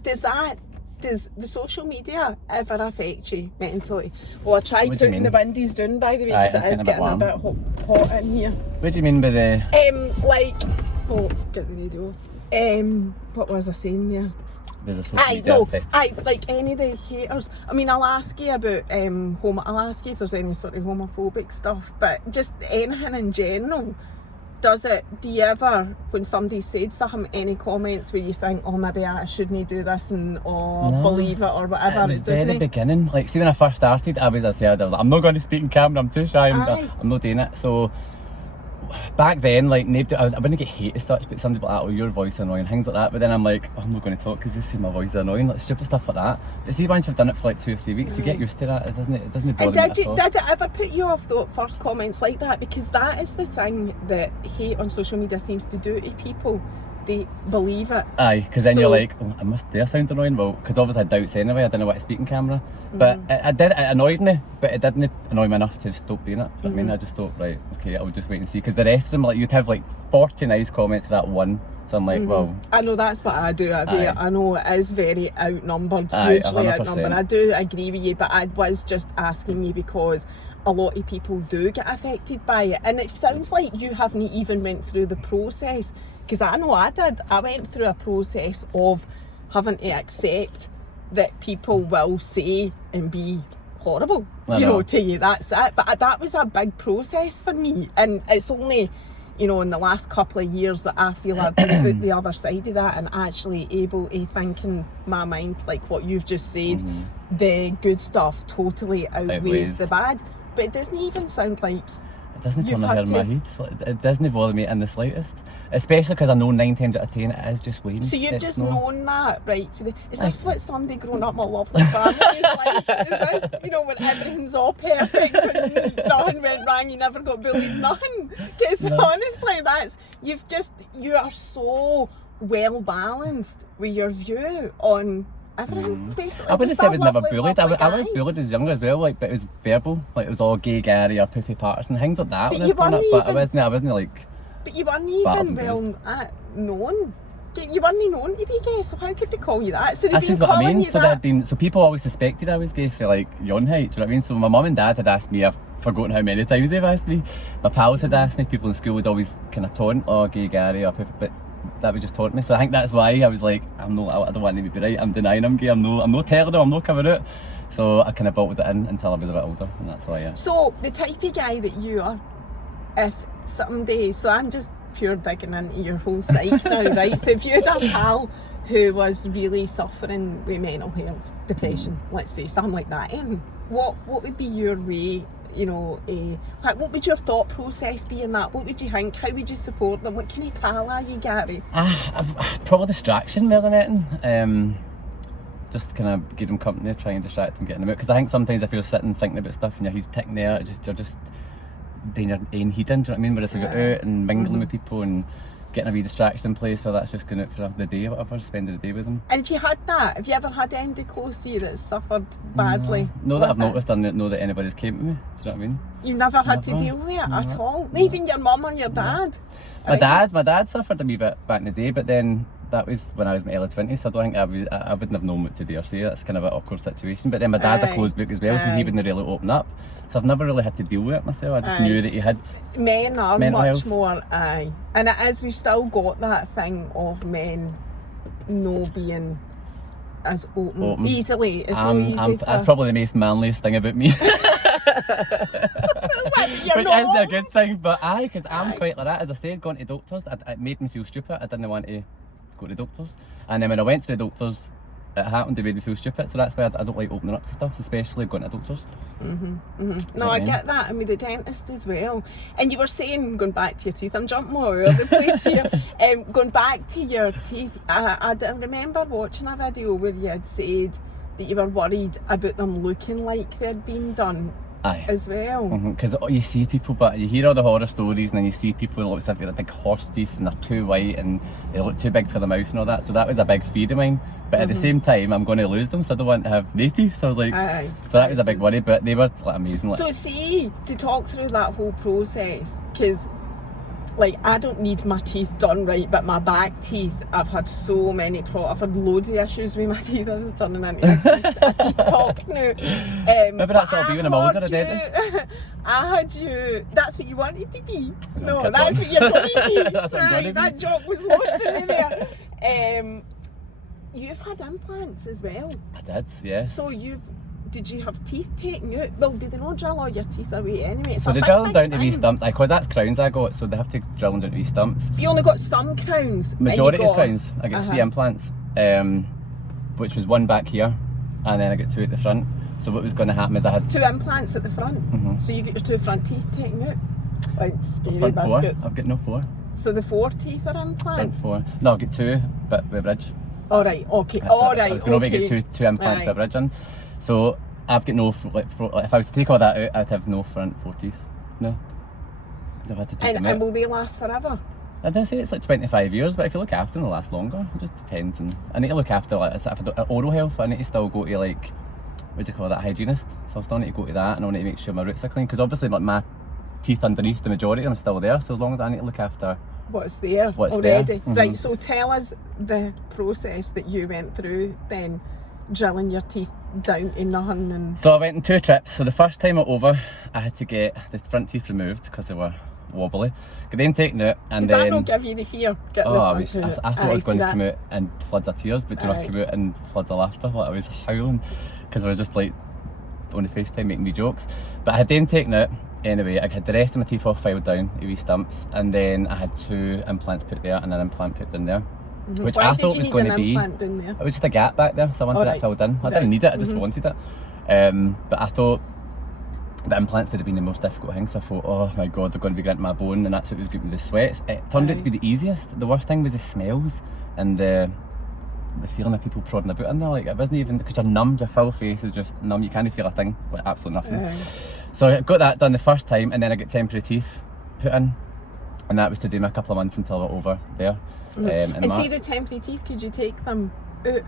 does the social media ever affect you mentally? Well, I tried What do you putting the mean? windies down, by the way, Aye, because it's it is getting a getting bit a bit hot in here. What do you mean by the Like, oh, get the radio off. What was I saying there? there's a social I media know. effect? Like any of the haters. I mean, I'll ask you about I'll ask you if there's any sort of homophobic stuff, but just anything in general. Do you ever, when somebody said something, any comments where you think, oh, maybe I shouldn't do this and No. believe it or whatever? At the It very doesn't. beginning, like, see when I first started, I was like, I'm not going to speak in camera, I'm too shy, Aye. I'm not doing it. So back then, like, nobody, I wouldn't get hate as such, but somebody like, oh, your voice is annoying, things like that. But then I'm like, oh, I'm not going to talk because this is my voice is annoying, like stupid stuff like that. But see, once you've done it for like 2 or 3 weeks, you get used to that. It doesn't bother And me at all. did it ever put you off though, first comments like that? Because that is the thing that hate on social media seems to do to people. They believe it. Aye, because then So- you're like, oh, do I sound annoying? Well, because obviously I had doubts anyway, I didn't know what to speak in camera. But it annoyed me, but it didn't annoy me enough to stop doing it. Do you know what I mean? I just thought, right, okay, I'll just wait and see. Because the rest of them, like, you'd have like 40 nice comments to that one. So I'm like, well, I know that's what I do. I know it is very outnumbered, Aye, hugely 100%. outnumbered. I do agree with you, but I was just asking you because a lot of people do get affected by it. And it sounds like you haven't even went through the process. Because I know I did. I went through a process of having to accept that people will say and be horrible, I know. to you. That's it. But that was a big process for me. And it's only, in the last couple of years that I feel I've been out the other side of that and actually able to think in my mind, like what you've just said, the good stuff totally outweighs the bad. But it doesn't even sound like it doesn't You've turn a had hair in my to- head. Like, it doesn't bother me in the slightest. Especially because I know 9 times out of 10 it is just Wayne. So you've It's just not- known that, right? Is this what somebody growing up in a lovely family is like? Is this, when everything's all perfect and nothing went wrong, you never got bullied, nothing? Because honestly, you are so well balanced with your view on everything, basically. I wouldn't Just say I a was never lovely, bullied. lovely I was guy. bullied as younger as well, like, but it was verbal. Like, it was all gay Gary or Poofy Patterson, things like that. But when I you was growing up, weren't but even- I wasn't like. But you weren't Battered even and well known. You weren't known to be gay, so how could they call you that? So they've This been is what I calling mean. you So there that. had been, so people always suspected I was gay for like yon height. Do you know what I mean? So my mum and dad had asked me. I've forgotten how many times they've asked me. My pals had asked me. People in school would always kind of taunt, "Oh, gay Gary," or but that would just taunt me. So I think that's why I was like, I don't want to be right. I'm denying I'm gay. I'm not telling them. I'm not covering it. So I kind of bottled it in until I was a bit older, and that's why. Yeah. So the type of guy that you are, if someday, so I'm just pure digging into your whole psyche now, right? So if you had a pal who was really suffering with mental health, depression, let's say, something like that, what would be your way, what would your thought process be in that? What would you think? How would you support them? What kind of pal are you, Gary? Probably distraction more than anything. Just kind of give them company, try and distract them, getting them out. Because I think sometimes if you're sitting thinking about stuff and he's ticking there, you're just doing your own heating, do you know what I mean? Whereas you go out and mingling with people and getting a wee distraction in place, where that's just going out for the day or whatever, spending the day with them. And if you had that, have you ever had anybody close to you that's suffered badly? No, that I've with it? noticed, and know that anybody's came to me. Do you know what I mean? You've never had to Never. deal with it at all? Not even your mum or your dad? My dad suffered a wee bit back in the day, but then that was when I was in my early 20s, so I don't think I wouldn't have known what to do or say. That's kind of an awkward situation. But then my dad's Aye. a closed book as well, so Aye. he wouldn't really open up. So I've never really had to deal with it myself. I just Aye. knew that he had. Men are Mental much health. more, aye. And it is, we've still got that thing of men no being as open. Easily. It's so easy That's for... probably the most manliest thing about me. You're Which not isn't a open. good thing, but because I'm Aye. quite like that. As I said, going to doctors, it made me feel stupid. I didn't want to go to doctors. And then when I went to the doctors, it happened to made me feel stupid. So that's why I don't like opening up to stuff, especially going to doctors. No, I get that. And with the dentist as well. And you were saying, going back to your teeth, I'm jumping all over the place here. Going back to your teeth, I remember watching a video where you had said that you were worried about them looking like they'd been done Aye. as well. Because you see people, but you hear all the horror stories, and then you see people who look like they've got big horse teeth and they're too white and they look too big for the mouth and all that. So that was a big fear of mine. But at the same time, I'm going to lose them, so I don't want to have no teeth. So like, Aye. so that was a big worry. But they were like amazing. Like, So see, to talk through that whole process, because like I don't need my teeth done right, but my back teeth, I've had so many I've had loads of issues with my teeth. This is turning into a teeth talk now. maybe that's what I'll be when I'm older, a dentist. I had you. That's what you wanted to be. No, kid that's on. what you're going to be. That's what I'm gonna be. That joke was lost in me there. You've had implants as well. I did, yeah. So did you have teeth taken out? Well, did they not drill all your teeth away anyway? So they drill them down to wee stumps, because that's crowns I got, so they have to drill them down to wee stumps. You only got some crowns. Majority is crowns. I got 3 implants, which was 1 back here, and then I got 2 at the front. So what was going to happen is I had 2 implants at the front. So you get your 2 front teeth taken out. Like scary front 4. biscuits. I've got no 4. So the 4 teeth are Front implants. 4. No, I've got 2, but with a bridge. All right. Okay. That's All it. right. I was going to Okay. get two implants Aye. with a bridge in. So I've got no, if I was to take all that out, I'd have no front 4 teeth. No. I've had to take them And out. will they last forever? I did say it's like 25 years, but if you look after them, they'll last longer. It just depends. And I need to look after, like, if I do oral health, I need to still go to, like, what do you call that, hygienist. So I still need to go to that, and I need to make sure my roots are clean. Because obviously, like, my teeth underneath, the majority of them are still there. So as long as I need to look after What's there what's there. already? Right. So tell us the process that you went through then, drilling your teeth down to nothing and. So I went on 2 trips. So the first time over, I had to get the front teeth removed because they were wobbly. Get them taken out, and Did then that not give you the fear? Getting oh, the I front thought I was going to come out. out in floods of tears, but do you know, I Aye. came out in floods of laughter. Like I was howling because I was just like on the FaceTime making wee jokes. But I had them taken out anyway. I had the rest of my teeth all filed down, wee stumps, and then I had 2 implants put there and an implant put in there, which Why I did thought you was need going an to be. implant in there? It was just a gap back there, so I wanted Alright. that filled in. I Right. didn't need it, I just wanted it. But I thought the implants would have been the most difficult thing, so I thought, oh my god, they're going to be getting my bone, and that's what was giving me the sweats. It turned out to be the easiest. The worst thing was the smells and the feeling of people prodding about in there. Like, it wasn't even, because you're numb, your full face is just numb, you can't feel a thing, like absolutely nothing. Aye. So I got that done the first time, and then I got temporary teeth put in, and that was to do me a couple of months until I got over there. In And March. see the temporary teeth, could you take them out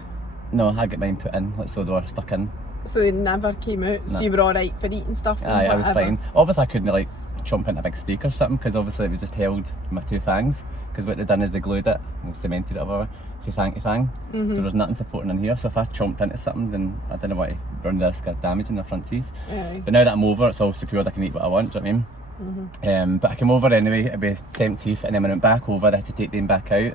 No, I got mine put in, like, so they were stuck in. so they never came out? So No. you were alright for eating stuff? and Aye, I was whatever? fine. Obviously, I couldn't like chomp into a big steak or something, because obviously it was just held my 2 fangs. Because what they'd done is they glued it, or cemented it, or whatever, from fang to fang. So there was nothing supporting in here. So if I chomped into something, then I didn't want to run the risk of damaging the front teeth. Aye. But now that I'm over, it's all secured. I can eat what I want. Do you know what I mean? But I came over anyway with temp teeth, and then when I went back over, I had to take them back out,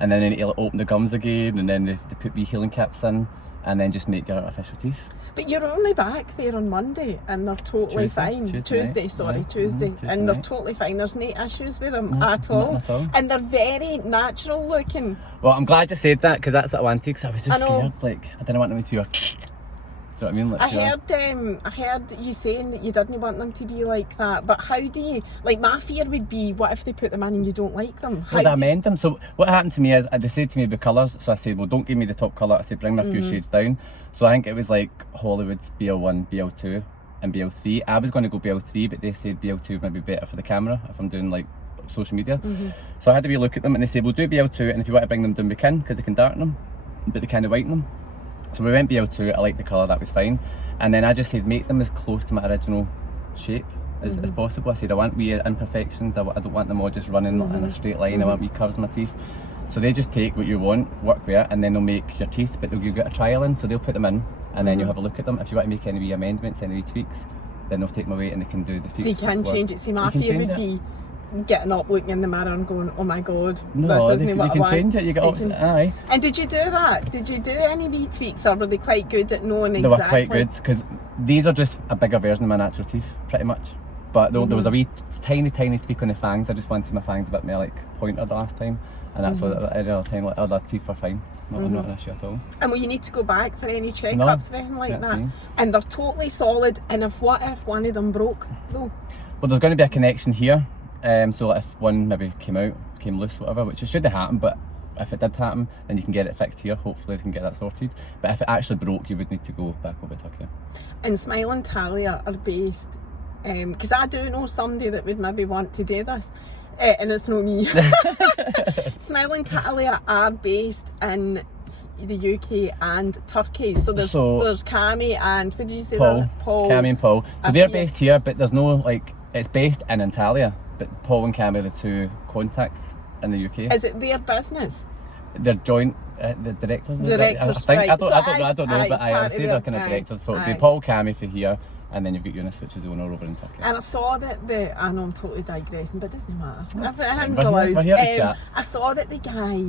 and then I need to like, open the gums again, and then they put wee healing caps in, and then just make your artificial teeth. But you're only back there on Monday and they're totally Tuesday. fine. Tuesday night. Sorry, Aye. Tuesday. Tuesday And they're night. totally fine. There's no issues with them No, at all. nothing at all. And they're very natural looking. Well, I'm glad you said that, because that's what I wanted, because I was just I know. scared. Like, I didn't want them to feel. Do you know what I mean? Like, I heard you saying that you didn't want them to be like that, but how do you, like, my fear would be, what if they put them in and you don't like them? How would I do- amend them? So what happened to me is, they said to me about colours, so I said, well, don't give me the top colour. I said, bring me a few shades down. So I think it was like Hollywood, BL1, BL2 and BL3. I was going to go BL3, but they said BL2 might be better for the camera if I'm doing like social media. So I had to look at them, and they said, we'll do BL2, and if you want to bring them down, we can, because they can darken them, but they kind of whiten them. So we went BL2, I liked the colour, that was fine. And then I just said, make them as close to my original shape as possible. I said, I want wee imperfections, I don't want them all just running in a straight line, I want wee curves in my teeth. So they just take what you want, work with it, and then they'll make your teeth, but you'll get a trial in, so they'll put them in, and then you'll have a look at them. If you want to make any wee amendments, any wee tweaks, then they'll take them away and they can do the tweaks. So you can before. change it. See, my You can fear change would it. be getting up, looking in the mirror and going, oh my god, No, this they isn't can, what you I can want. change it, you get So opposite, aye. And did you do that? Did you do any wee tweaks, or were they quite good at knowing They exactly? were quite good, because these are just a bigger version of my natural teeth, pretty much. But there was a wee tiny tweak on the fangs. I just wanted my fangs a bit more like pointed the last time, and that's what any other time, like other teeth were fine, not an issue at all. And will you need to go back for any checkups No, or anything like that's that? me. And they're totally solid. And what if one of them broke though? Well, there's going to be a connection here, so if one maybe came loose, whatever, which it should have happened, but if it did happen, then you can get it fixed here. Hopefully, you can get that sorted. But if it actually broke, you would need to go back over to Turkey. And Smile and Talia are based, because I do know somebody that would maybe want to do this, and it's not me. Smile and Talia are based in the UK and Turkey. So there's Cami and, what did you say? Paul. Paul. Cami and Paul. So they're based here, but there's no, like, it's based in Antalya, but Paul and Cami are the two contacts in the UK. Is it their business? They're joint the directors. Directors, I think. right. I don't know, but I would say they're kind of aye, directors. So it'd be aye. Paul, Cami for here, and then you've got Eunice, which is the owner over in Turkey. And I saw that I know I'm totally digressing, but it doesn't matter. Everything's We're allowed. here to chat. I saw that the guy,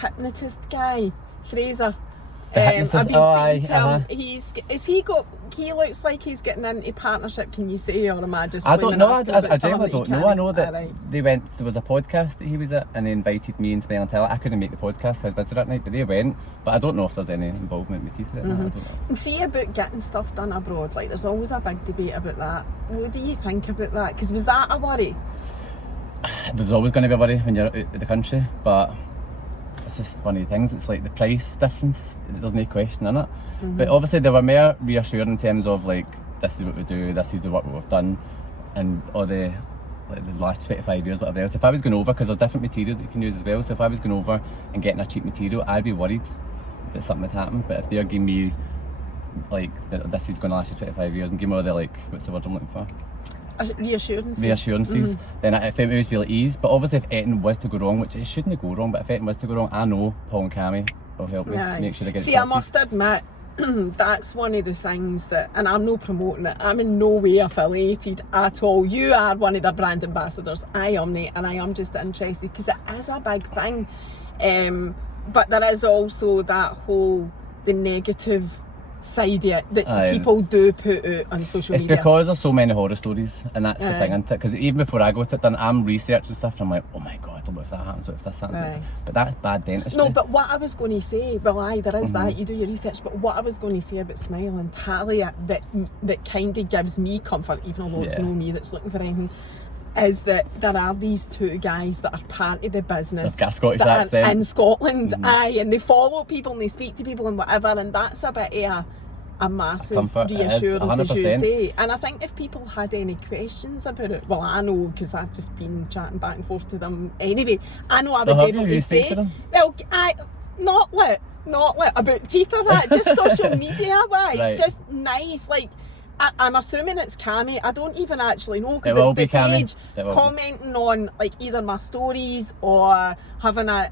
hypnotist guy, Fraser, The I've hypnotist, been aye, speaking to him. He looks like he's getting into partnership, can you say, or am I just I don't know. I genuinely don't know. I know that they went. There was a podcast that he was at, and they invited me and Smile and Talia. I couldn't make the podcast, so I was busy that night, but they went. But I don't know if there's any involvement with Teeth. I don't know. And see about getting stuff done abroad, like there's always a big debate about that. What do you think about that? Because was that a worry? There's always going to be a worry when you're out of the country, but it's just one of the things. It's like the price difference. There's no question in it. But obviously they were more reassured in terms of like, this is what we do, this is the work we've done, and all the last 25 years, whatever else. If I was going over, because there's different materials that you can use as well, so if I was going over and getting a cheap material, I'd be worried that something would happen. But if they're giving me like, this is going to last you 25 years, and give me all the, like, what's the word I'm looking for? Reassurances. Then it makes me feel at ease. But obviously if anything was to go wrong, which it shouldn't go wrong, but if anything was to go wrong, I know Paul and Cami will help me make sure I get it sorted. I must admit, that's one of the things that, and I'm not promoting it, I'm in no way affiliated at all. You are one of their brand ambassadors, I am not, and I am just interested because it is a big thing. But there is also that whole, the negative side of it that people do put out on social media. It's because there's so many horror stories, and that's the thing, isn't it? Because even before I go to it, then I'm researching stuff and I'm like, oh my god, what if that happens, what if this happens? But that's bad dentistry. No, but what I was going to say, well there is that, you do your research, but what I was going to say about Smile and Talia that kind of gives me comfort, even though it's not me that's looking for anything, is that there are these two guys that are part of the business. They've got a Scottish that accent. are in Scotland, and they follow people and they speak to people and whatever, and that's a bit of a massive comfort. reassurance, as you 100%. say. And I think if people had any questions about it, well, I know because I've just been chatting back and forth to them anyway, I know I would be able to say, well, not about teeth or that, just social media wise, just nice, like, I'm assuming it's Cami. I don't even actually know because it's the page commenting on like either my stories or having a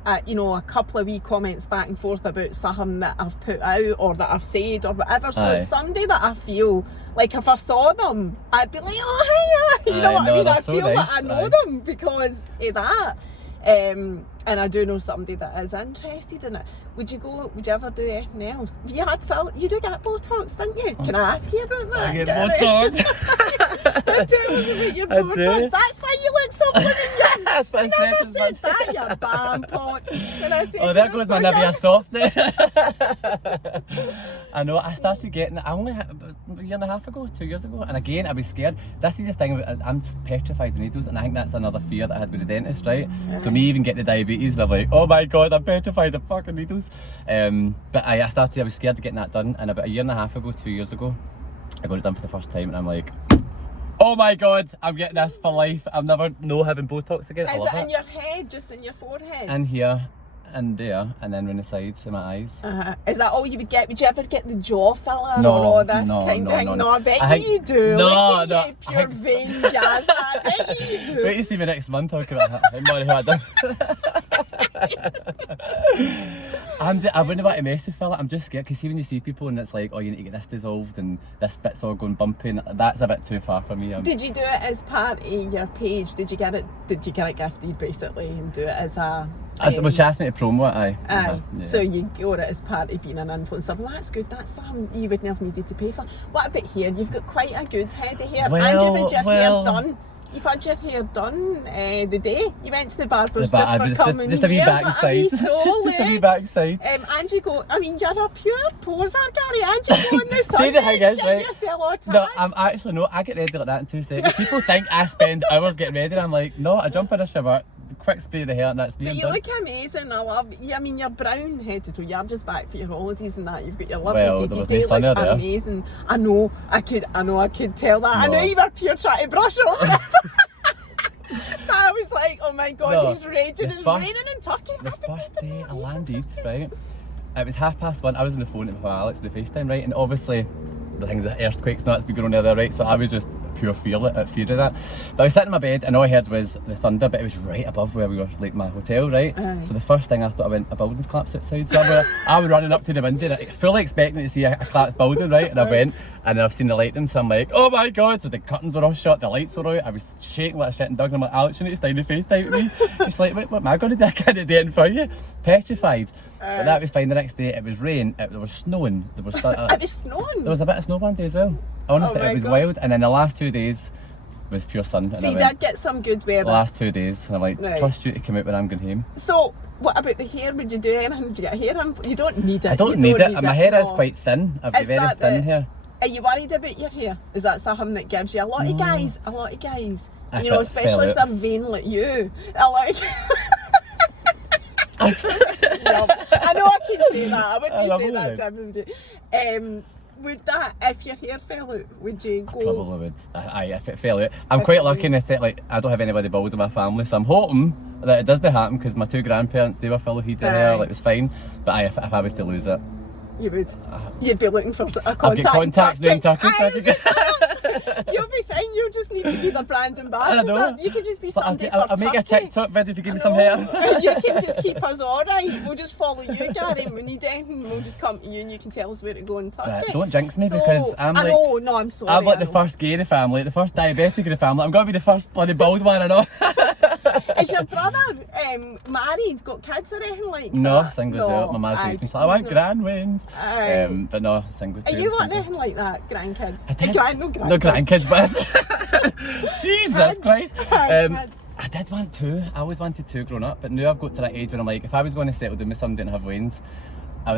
couple of wee comments back and forth about something that I've put out or that I've said or whatever. So it's somebody that I feel like if I saw them, I'd be like, oh hey, you know what I mean? I feel that I know them because of that. And I do know somebody that is interested in it. Would you ever do anything else? You do get Botox, don't you? Can I ask you about that? I get Botox. Tell us about your Botox. That's why you look so blooming young. That's what I never said that, you bam pot. And I said, there goes my Nivea soft there. I know, I started getting it, I only had a year and a half ago, 2 years ago, and again I was scared. This is the thing, I'm petrified of needles, and I think that's another fear that I had with the dentist, right? So me even getting the diabetes, and I'm like, oh my god, I'm petrified of fucking needles. But I was scared of getting that done, and about a year and a half ago, 2 years ago, I got it done for the first time, and I'm like, oh my god, I'm getting this for life. I'm never having Botox again. Is it in your head, just in your forehead? In here, and there, and then around the sides of my eyes. Is that all you would get? Would you ever get the jaw filler or all this kind of thing? No, I bet you do. No, pure vein jazz. I bet you do. Wait to see me next month talking about that. I wouldn't want to mess with filler. I'm just scared because see when you see people and it's like, oh, you need to get this dissolved and this bit's all going bumpy, and that's a bit too far for me. Did you do it as part of your page? Did you get it gifted basically and do it as a? Well, she asked me to promo it, aye. Yeah. So you got it as part of being an influencer. Well, that's good. That's something you wouldn't have needed to pay for. What about hair? You've got quite a good head of hair. And you've had your hair done. You've had your hair done the day you went to the barber's just for coming just a wee here. backside. Just a wee backside. And you go, I mean, you're a pure poser, Gary. And you go in the sun. See the thing is, right? Yourself all tired. No, I'm actually not. I get ready like that in 2 seconds. People think I spend hours getting ready. I'm like, no, I jump in a shower, quick spray of the hair and that's me. But I'm you done. look amazing. I love you. I mean, you're brown head to toe. You're just back for your holidays and that. You've got your lovely Well, teeth. there You was do no sun look there. amazing. I know. I could tell that. I No. know you were pure trying to brush over it. But I was like, oh my god, No, he's raging. the It's first- raining in Turkey. The I didn't first even day I know. landed, right, it was 1:30. I was on the phone with Alex, the FaceTime, right, and obviously the things that earthquakes and that's been going on there, right, so I was just pure fear of that. But I was sitting in my bed and all I heard was the thunder, but it was right above where we were, like my hotel, right? Aye. So the first thing I thought, I went, a building's collapsed outside, so I was running up to the window, fully expecting to see a collapsed building, right, and I went, and I've seen the lightning, so I'm like, oh my god, so the curtains were all shut, the lights were out, I was shaking like a shit and Doug, and I'm like, Alex, you need to stay in the FaceTime with me. She's like, what am I going to do? I can't do anything for you. Petrified. But that was fine. The next day it was rain, there was snowing, It was snowing. there was a bit of snow one day as well. Honestly, Oh my it was God. wild. And then the last 2 days was pure sun. And So I you went, did get some good the weather. last 2 days, and I'm like, Right. trust you to come out when I'm going home. So what about the hair? Would you do anything? Did you get hair on? You don't need it. I don't You need it. My hair is no. quite thin. I've got Is very that thin the- hair. Are you worried about your hair? Is that something that gives you a lot of guys? If You know, it especially if fell they're vain like you. I like. I know I can say that. I wouldn't I say love that it. to everybody. Would that, if your hair fell out, would you go? Probably would. Aye, if it fell out. I'm quite lucky in that, like, I don't have anybody bald in my family, so I'm hoping that it doesn't happen because my two grandparents, they were full of heat in hair, Aye. like, it was fine. But aye, if I was to lose it, You would. You'd be looking for a contact. I've got contacts doing Turkey. You'll be fine. You'll just need to be the brand ambassador. I know. You can just be But somebody I'll for make a Turkey. TikTok video if you give me I some know. hair. You can just keep us all right. We'll just follow you, Gary. And we need anything, we'll just come to you and you can tell us where to go in Turkey. But don't jinx me So, because I'm I like, know, no, I'm sorry. I'm like I the know. first gay in the family, the first diabetic in the family. I'm going to be the first bloody bald one, I know. Is your brother married, got kids or anything like No, that? single as well. My mum's aye, like, she's like, I want he's not- grand wings. Aye. But no, single. Are too, you wanting single. anything like that, grandkids? I did. You want no grandkids? No grandkids, but Jesus Kids. Christ. Aye, kids. I did want two. I always wanted two growing up, but now I've got to that age where I'm like, if I was going to settle down with somebody and have wings,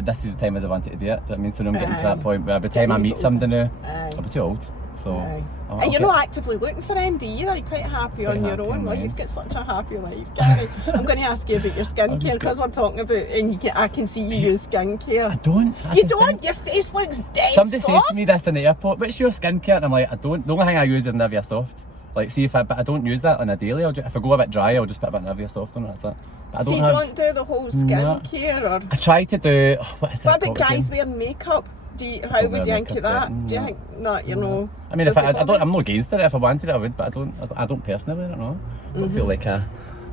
this is the time I'd wanted to do it. Do you know what I mean? So now I'm getting to that Aye. point where by the time I Getting meet older. somebody now, Aye. I'll be too old. So. Aye. I'll And you're get- not actively looking for MD either, you're quite happy on your happy own. on Well, mine. you've got such a happy life, Gary. I'm going to ask you about your skincare just because we're talking about, and I can see you use skincare. I don't. That's You the thing. don't? Your face looks dead Somebody said soft. to me this in the airport, what's your skincare? And I'm like, I don't. The only thing I use is Nivea Soft. Like, see but I don't use that on a daily. If I go a bit dry, I'll just put a bit of Nivea Soft on it. That's it. But I So don't you have. don't do the whole No. skincare or... I try to do. What is that? What about called guys again? wearing makeup? How Don't would wear you think of makeup, that? Do you no. think that, you know... I mean, if I does it don't, I'm not against it. If I wanted it, I would. But I don't personally. I don't know. I don't feel like I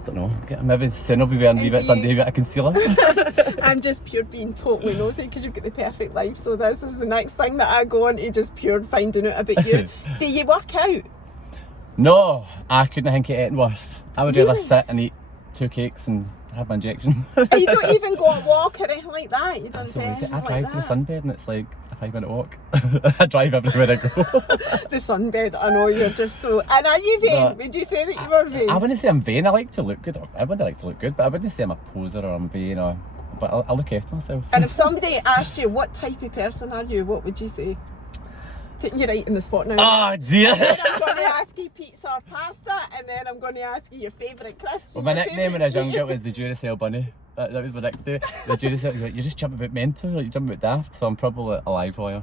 don't know. Maybe soon I'll be wearing wee And bits do you- under a bit of concealer. I'm just pure being totally nosy because you've got the perfect life. So this is the next thing that I go on to, just pure finding out about you. Do you work out? No, I couldn't think of anything worse. I would rather Really? sit and eat 2 cakes and have my injection. And you don't even go on a walk or anything like that? You don't That's do what I say. anything I drive like to the that? sunbed and it's like a 5-minute walk. I drive everywhere I go. The sunbed, I know you're just so... And are you vain? No. Would you say that you were vain? I wouldn't say I'm vain. I like to look good. Everybody likes to look good, but I wouldn't say I'm a poser or I'm vain. But I look after myself. And if somebody asked you, what type of person are you, what would you say? Putting you right in the spot now. Oh dear. Then I'm going to ask you pizza or pasta, and then I'm going to ask you your favourite crisp. Well, my your nickname when I was favourite younger sweet. was the Duracell Bunny. That was my nickname. The Duracell. You just jump a bit mental, like you jump a bit daft. So I'm probably a lively.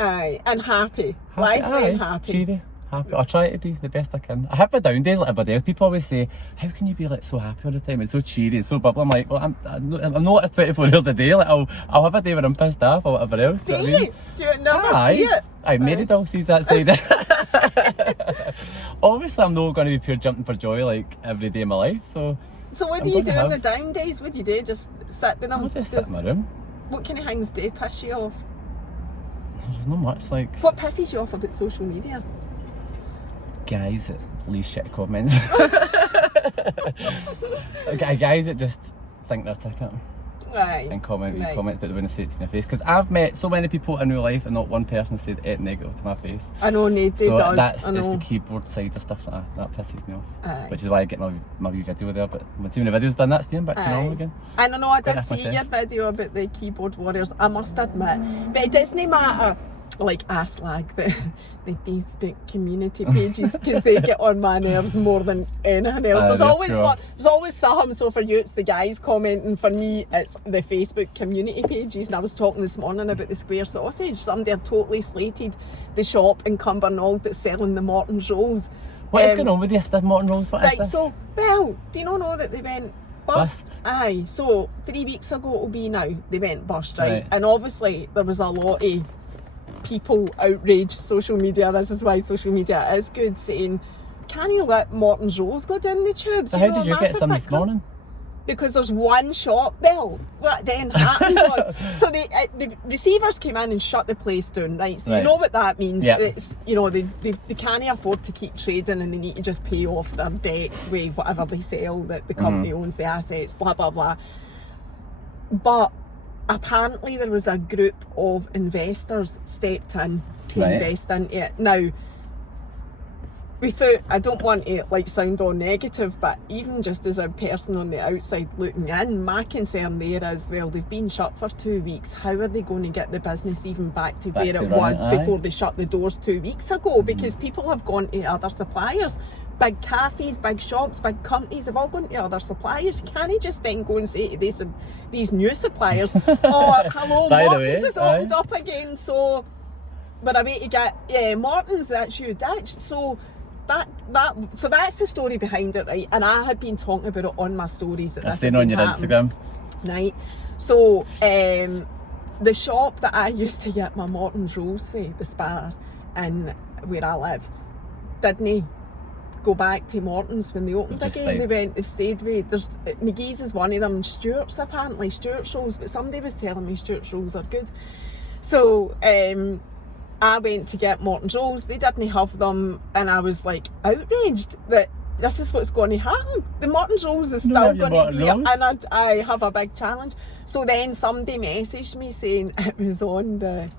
Aye, and happy. Lively and happy. Cheery, happy. I try to be the best I can. I have my down days like everybody else. People always say, "How can you be like so happy all the time? It's so cheery, it's so bubbly." I'm like, well, I'm not at 24 hours a day. Like I'll have a day when I'm pissed off or whatever else. Do you know what I you? mean? Do you never Aye. see it? Aye, Mary Doll sees that side. Obviously, I'm not going to be pure jumping for joy like every day of my life. So So what I'm do you do gonna on the have- down days? What do you do? Just sit with them? I'll just sit in my room. What kind of things do piss you off? There's not much like What pisses you off about social media? guys that leave shit comments. Guys that just think they're a ticket Right. and comment right. comments but they wouldn't say it to your face. Because I've met so many people in real life and not one person said anything negative to my face. I know nobody So does. that's I it's know. the keyboard side of stuff that pisses me off. Aye. Which is why I get my wee video there. But when the video's done, that's being back to normal Aye. again. And I know I did Quite off my see your chest. video about the keyboard warriors, I must admit. But it doesn't matter like I slag the Facebook community pages because they get on my nerves more than anything else. There's always there's always some. So for you it's the guys commenting, for me it's the Facebook community pages. And I was talking this morning about the square sausage. Somebody had totally slated the shop in Cumbernauld that's selling the Morton's rolls. What is going on with this, the Morton rolls? What is this? So, well, do you not know that they went bust? Bust? Aye, so 3 weeks ago it'll be now, they went bust, right? And obviously there was a lot of people outrage social media. This is why social media is good, saying, can you let Morton's rolls go down the tubes? So how did you get some this morning? Because there's one shop. Well, what then happened was, so the receivers came in and shut the place down, right? So you know what that means. Yep. It's, you know, they can't afford to keep trading, and they need to just pay off their debts with whatever they sell, that the company owns the assets, blah blah blah. But apparently there was a group of investors stepped in to invest into it. Now, without, I don't want to like sound all negative, but even just as a person on the outside looking in, my concern there is, well, they've been shut for 2 weeks. How are they going to get the business even back to where it was before they shut the doors 2 weeks ago? Because people have gone to other suppliers. Big cafes, big shops, big companies have all gone to other suppliers. You can't just then go and say to these new suppliers, oh, hello, Morton's is opened up again, so we're away to get Morton's, that's you ditched. So so that's the story behind it, right? And I had been talking about it on my stories that I've seen on your Instagram. Right. So the shop that I used to get my Morton's rolls for, the Spar, in where I live, didn't go back to Morton's when they opened again. They've stayed with, there's McGee's is one of them, Stewart's apparently, Stewart's rolls, but somebody was telling me Stewart's rolls are good. So I went to get Morton's rolls, they didn't have them, and I was like outraged that this is what's going to happen. The Morton's rolls is still going to be, and I have a big challenge. So then somebody messaged me saying it was on the,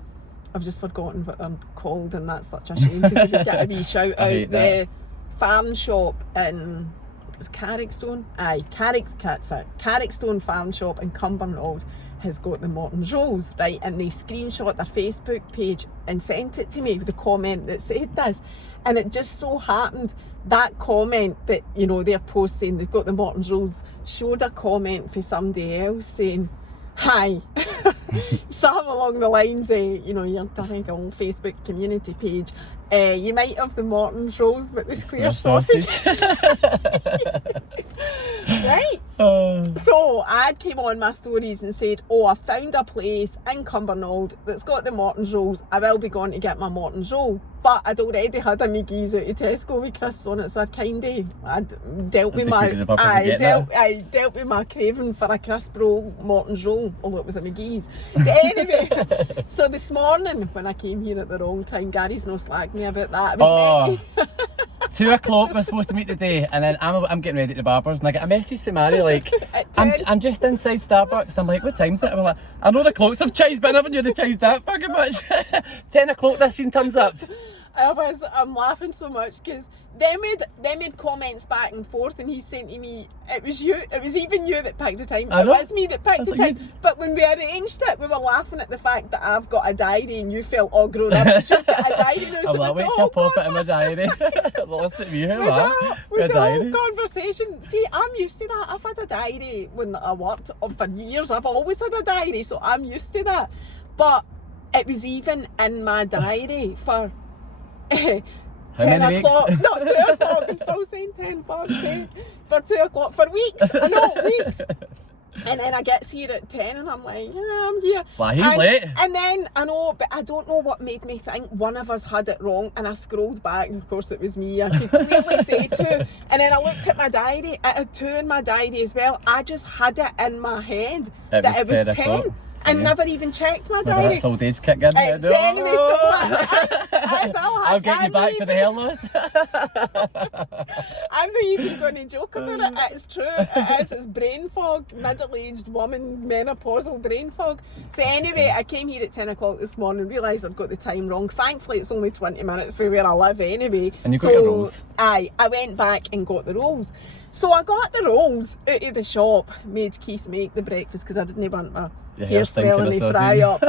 I've just forgotten what they're called, and that's such a shame because they could get a wee shout out. The farm shop in, it's Carrickstone? Aye, Carrickstone farm shop in Cumbernauld has got the Morton's rolls, right? And they screenshot their Facebook page and sent it to me with the comment that said this. And it just so happened that comment that, you know, their post saying they've got the Morton's rolls showed a comment for somebody else saying, hi, something along the lines of, you know, your Donegal Facebook community page, you might have the Morton's rolls but the square sausage. Right? So I came on my stories and said, oh, I found a place in Cumbernauld that's got the Morton's rolls. I will be going to get my Morton's roll. But I'd already had a McGee's out of Tesco with crisps on it, so I'd dealt with my craving for a crisp roll, Morton's roll, although it was a McGee's. But anyway, so this morning when I came here at the wrong time, Gary's no slagged me about that. It was 2 o'clock we're supposed to meet today, and then I'm getting ready at the barber's, and I get a message from Mary like, I'm just inside Starbucks, and I'm like, what time's it? And I'm like, I know the clocks have changed, but I never knew they changed that fucking much. 10 o'clock this scene turns up. I'm laughing so much because they made comments back and forth, and he saying to me, it was even you that picked the time. It was me that picked the time. But when we arranged it, we were laughing at the fact that I've got a diary and you felt all grown up and you've got a diary now. So wait till I pop it in my diary. Lost it, with the whole conversation. See, I'm used to that. I've had a diary when I worked for years. I've always had a diary, so I'm used to that. But it was even in my diary for 10 o'clock, not 2 o'clock, I'm still saying 10 o'clock, for 2 o'clock, for weeks, I know, weeks. And then I get here at 10 and I'm like, yeah, I'm here. Well, he's late. And then, I know, but I don't know what made me think one of us had it wrong, and I scrolled back and of course it was me. I could clearly say 2. And then I looked at my diary, it had 2 in my diary as well. I just had it in my head that it was 10. I never even checked my diary. That's old age kick in. Anyway, so I'll get you back for the hair loss. I'm not even going to joke about it. It's true. It is. It's brain fog. Middle-aged woman, menopausal brain fog. So anyway, I came here at 10 o'clock this morning, realised I'd got the time wrong. Thankfully, it's only 20 minutes from where I live anyway. And you got your rolls. I went back and got the rolls. So I got the rolls out of the shop, made Keith make the breakfast because I didn't want my hair smelling and fry up.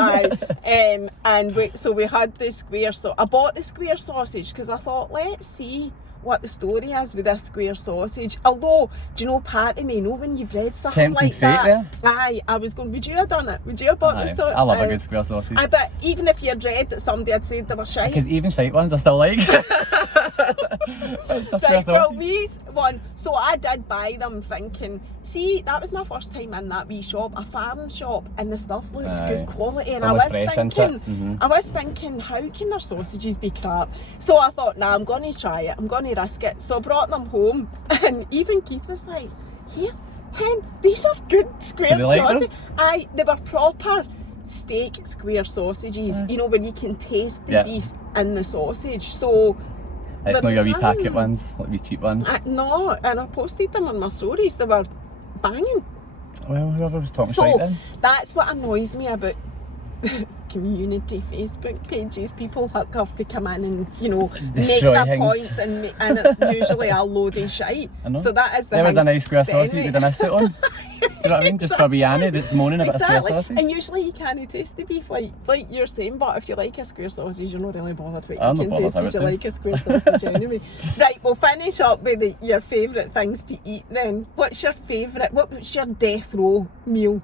So we had the square I bought the square sausage because I thought, let's see what the story is with this square sausage. Although, do you know, part of me, you know, when you've read something Tempting like fate that, there. aye, I was going, would you have done it? Would you have bought the sausage? I love a good square sausage. But even if you'd read that somebody had said they were shite. Because even shite ones I still like. It's a square Well, sausage. these one, so I did buy them thinking, see, that was my first time in that wee shop, a farm shop, and the stuff looked good quality, and I was fresh, thinking, how can their sausages be crap? So I thought, nah, I'm going to try it, I'm going to risk it. So I brought them home, and even Keith was like, here, hen, these are good square Did you like sausages. They were proper steak square sausages, you know, where you can taste the beef in the sausage. So it's not your wee packet ones, like wee cheap ones. No, and I posted them on my stories. They were banging. Well, whoever was talking So shite then. that's what annoys me about community Facebook pages. People have to come in and, you know, Destroy make their things. points, and it's usually a load of shite. I know. So that is the There was thing. a nice square But sausage anyway. you'd have missed it on. Do you know what I mean? Just for wee Annie that's moaning about a square sausage. And usually you can't taste the beef like you're saying, but if you like a square sausage, you're not really bothered what I'm you not can bothered taste how because it you like a square sausage anyway. Right, we'll finish up with your favourite things to eat then. What's your death row meal?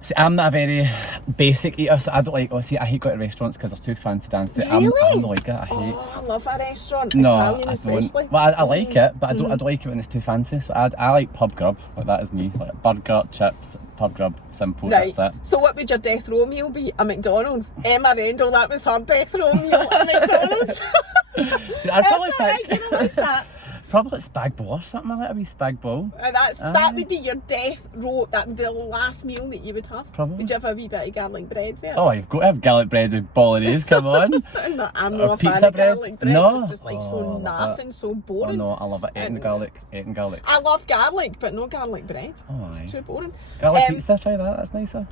See, I'm not a very basic eater, so I don't like. I hate going to restaurants because they're too fancy dancy. Really? I'm not like it. I hate. Oh, I love a restaurant. No, Italian I especially. don't. Well, I like it, but I don't like it when it's too fancy. So I like pub grub. Like that is me. Like burger, chips, pub grub, simple. Right. That's it. So what would your death row meal be? A McDonald's. Emma Rendell, that was her death row meal. A McDonald's. See, I'd probably Is that right? pick You know, like that. probably spag bol or something like that. A wee spag bol. That would be your death row. That would be the last meal that you would have. Probably. Would you have a wee bit of garlic bread with it? Oh, you've got to have garlic bread with bolognese. Come on. No, I'm Or not a fan pizza of bread? garlic bread. No? It's just like Oh, I so love naff that. and so Oh boring. no, I love it. Eating garlic. I love garlic, but no garlic bread. Oh, It's aye. too boring. Garlic pizza. Try that. That's nicer.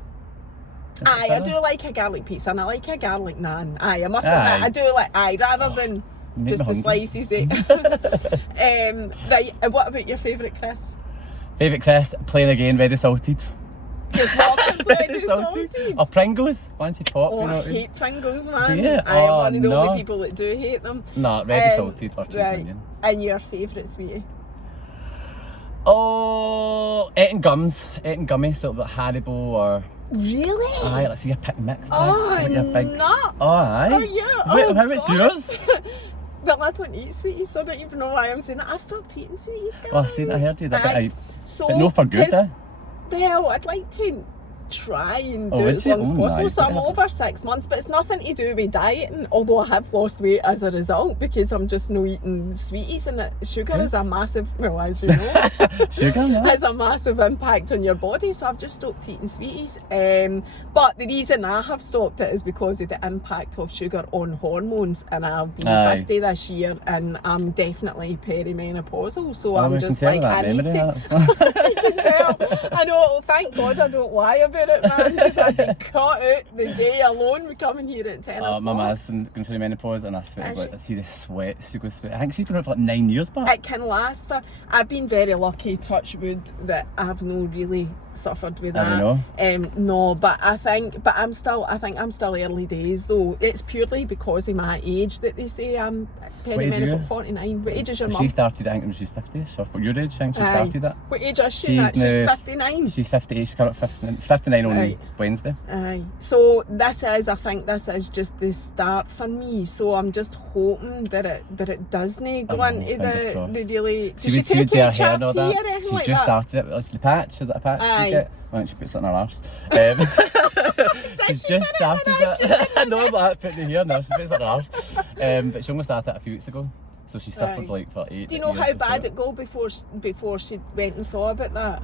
Aye, I do like a garlic pizza and I like a garlic naan. Aye, I must Aye. admit, I do like rather than Make just me the hungry. slices. Right, and what about your favourite crisps? Favourite crest, plain again, very salted. Just Walker's Very ready salted. salted. Or Pringles, once you pop, Oh, you know. I what I mean? hate Pringles, man. Do you? I am Oh, one of the no. only people that do hate them. No, ready salted or cheese and Right, onion. and your favourite sweetie? Oh, eating gummy, so about Haribo or Really? aye, let's see a pick mix. Oh, See your big. no. Oh, aye. Oh, yeah. Wait, Oh, how much God. yours? Well, I don't eat sweeties, so I don't even know why I'm saying it. I've stopped eating sweeties, guys. Well, I seen, I heard you. That Aye. bit, So, but no for good, 'cause- eh? Well, I'd like to try and Oh, do it would as you? long as Oh, possible. nice. So I'm Yeah. over 6 months, but it's nothing to do with dieting, although I have lost weight as a result because I'm just no eating sweeties, and sugar is a massive, well, as you know, Sugar, no? has a massive impact on your body, so I've just stopped eating sweeties. But the reason I have stopped it is because of the impact of sugar on hormones, and I'll be Aye. 50 this year and I'm definitely perimenopausal, so Oh, I'm we just can tell like, that I need memory, to that's- I can tell. I know, thank God I don't lie about it, man, because I'd be cut out the day alone with coming here at 10 o'clock. My ma's going through menopause, and I swear to Is God, she? I see the sweat she goes through. I think she's done it for like 9 years back. It can last for. I've been very lucky, touch wood, that I've no really suffered with I that. don't know. No, but I think I'm still early days though. It's purely because of my age that they say I'm age are you? perimenopause. 49. What age is your She mum? started, I think, when she was 50, so for your age, I think she Aye. started that. What age is she? She's now? She's now 59. She's 58, she's coming up 59 on Right. Wednesday. Aye. So I think this is just the start for me. So I'm just hoping that it doesn't go Oh, into fingers the crossed. really. Does She she would do take her hair and HRT all or that. anything She's like just that? started it. It's the patch, is it a patch Aye. you get? I think she puts it in her arse. She's she just put it in started her arse? it. I know about putting it here now, she puts it in her arse. But she only started it a few weeks ago. So she suffered Right. like for 8 Do you know years how of bad it. it go before she went and saw about that?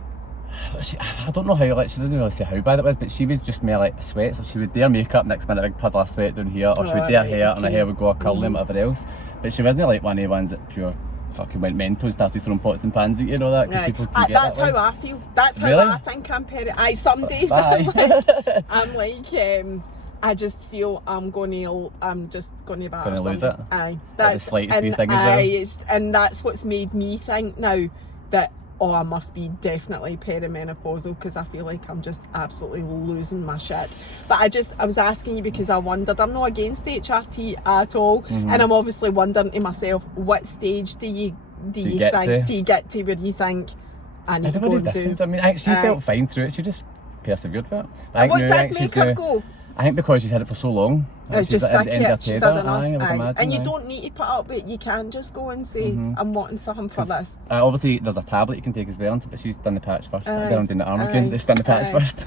I don't know how, like, she didn't really say how bad it was, but she was just more like sweat. So she would do her makeup, next minute a big puddle of sweat down here, or she would do her Right, hair and her okay. hair would go a curly and whatever else. But she wasn't like one of the ones that pure fucking went mental and started throwing pots and pans at you and all that, because Right. people can get That's that way. how I feel. That's how Really? I think I'm Aye, some days Aye. I'm like I just feel I'm just gonna batter Gonna lose somebody. it? Aye. the slightest wee thing as well? aye, and that's what's made me think now, that, oh, I must be definitely perimenopausal because I feel like I'm just absolutely losing my shit. But I was asking you because I wondered, I'm not against HRT at all, and I'm obviously wondering to myself, what stage do you get to where you think I need to go Everybody's and different. do? I mean, she felt fine through it. She just persevered with it. And what did make her go? I think because she's had it for so long. It's just sick of it. She's had enough. And you aye. don't need to put up with it. You can just go and say, I'm wanting something for this. Obviously, there's a tablet you can take as well, but she's done the patch first. Again, I'm doing the arm again. She's done the patch first.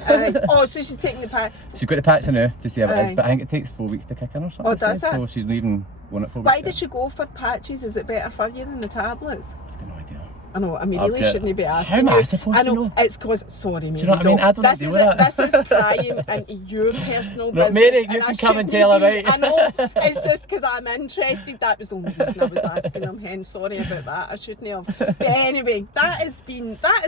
Oh, so she's taking the patch. She's got the patch now to see how it is, but I think it takes 4 weeks to kick in or something. Oh, does it? So she's leaving one at 4 weeks. Why did she go for patches? Is it better for you than the tablets? I've got no idea. I know, I mean, really shouldn't be asking How am I you. supposed I know, to know? it's because, sorry, Mary, Do you know what I mean? I don't this deal is with it. that. This is prying into your personal Look, business. Mary, you and can I come and shouldn't tell her, be. right? I know, it's just because I'm interested. That was the only reason I was asking him, hen. Sorry about that, I shouldn't have. But anyway, that is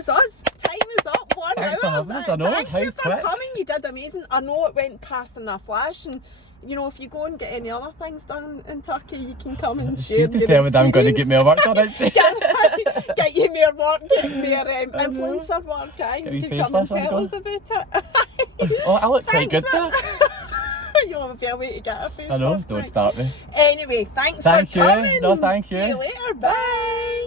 us. Time is up, 1 Thanks for hour. having us, I know. Thank How you for quick. coming, you did amazing. I know it went past in a flash, and you know, if you go and get any other things done in Turkey, you can come and share. She's determined I'm going to get more work done, isn't she? Get you more work, get more influencer work, Get you me can come and facelift, tell I'll us about it. Oh, I look quite Thanks good there. You'll have a better way to get a face. I know, don't start me. Anyway, thanks Thank for you. coming. No, thank you. See you later. Bye.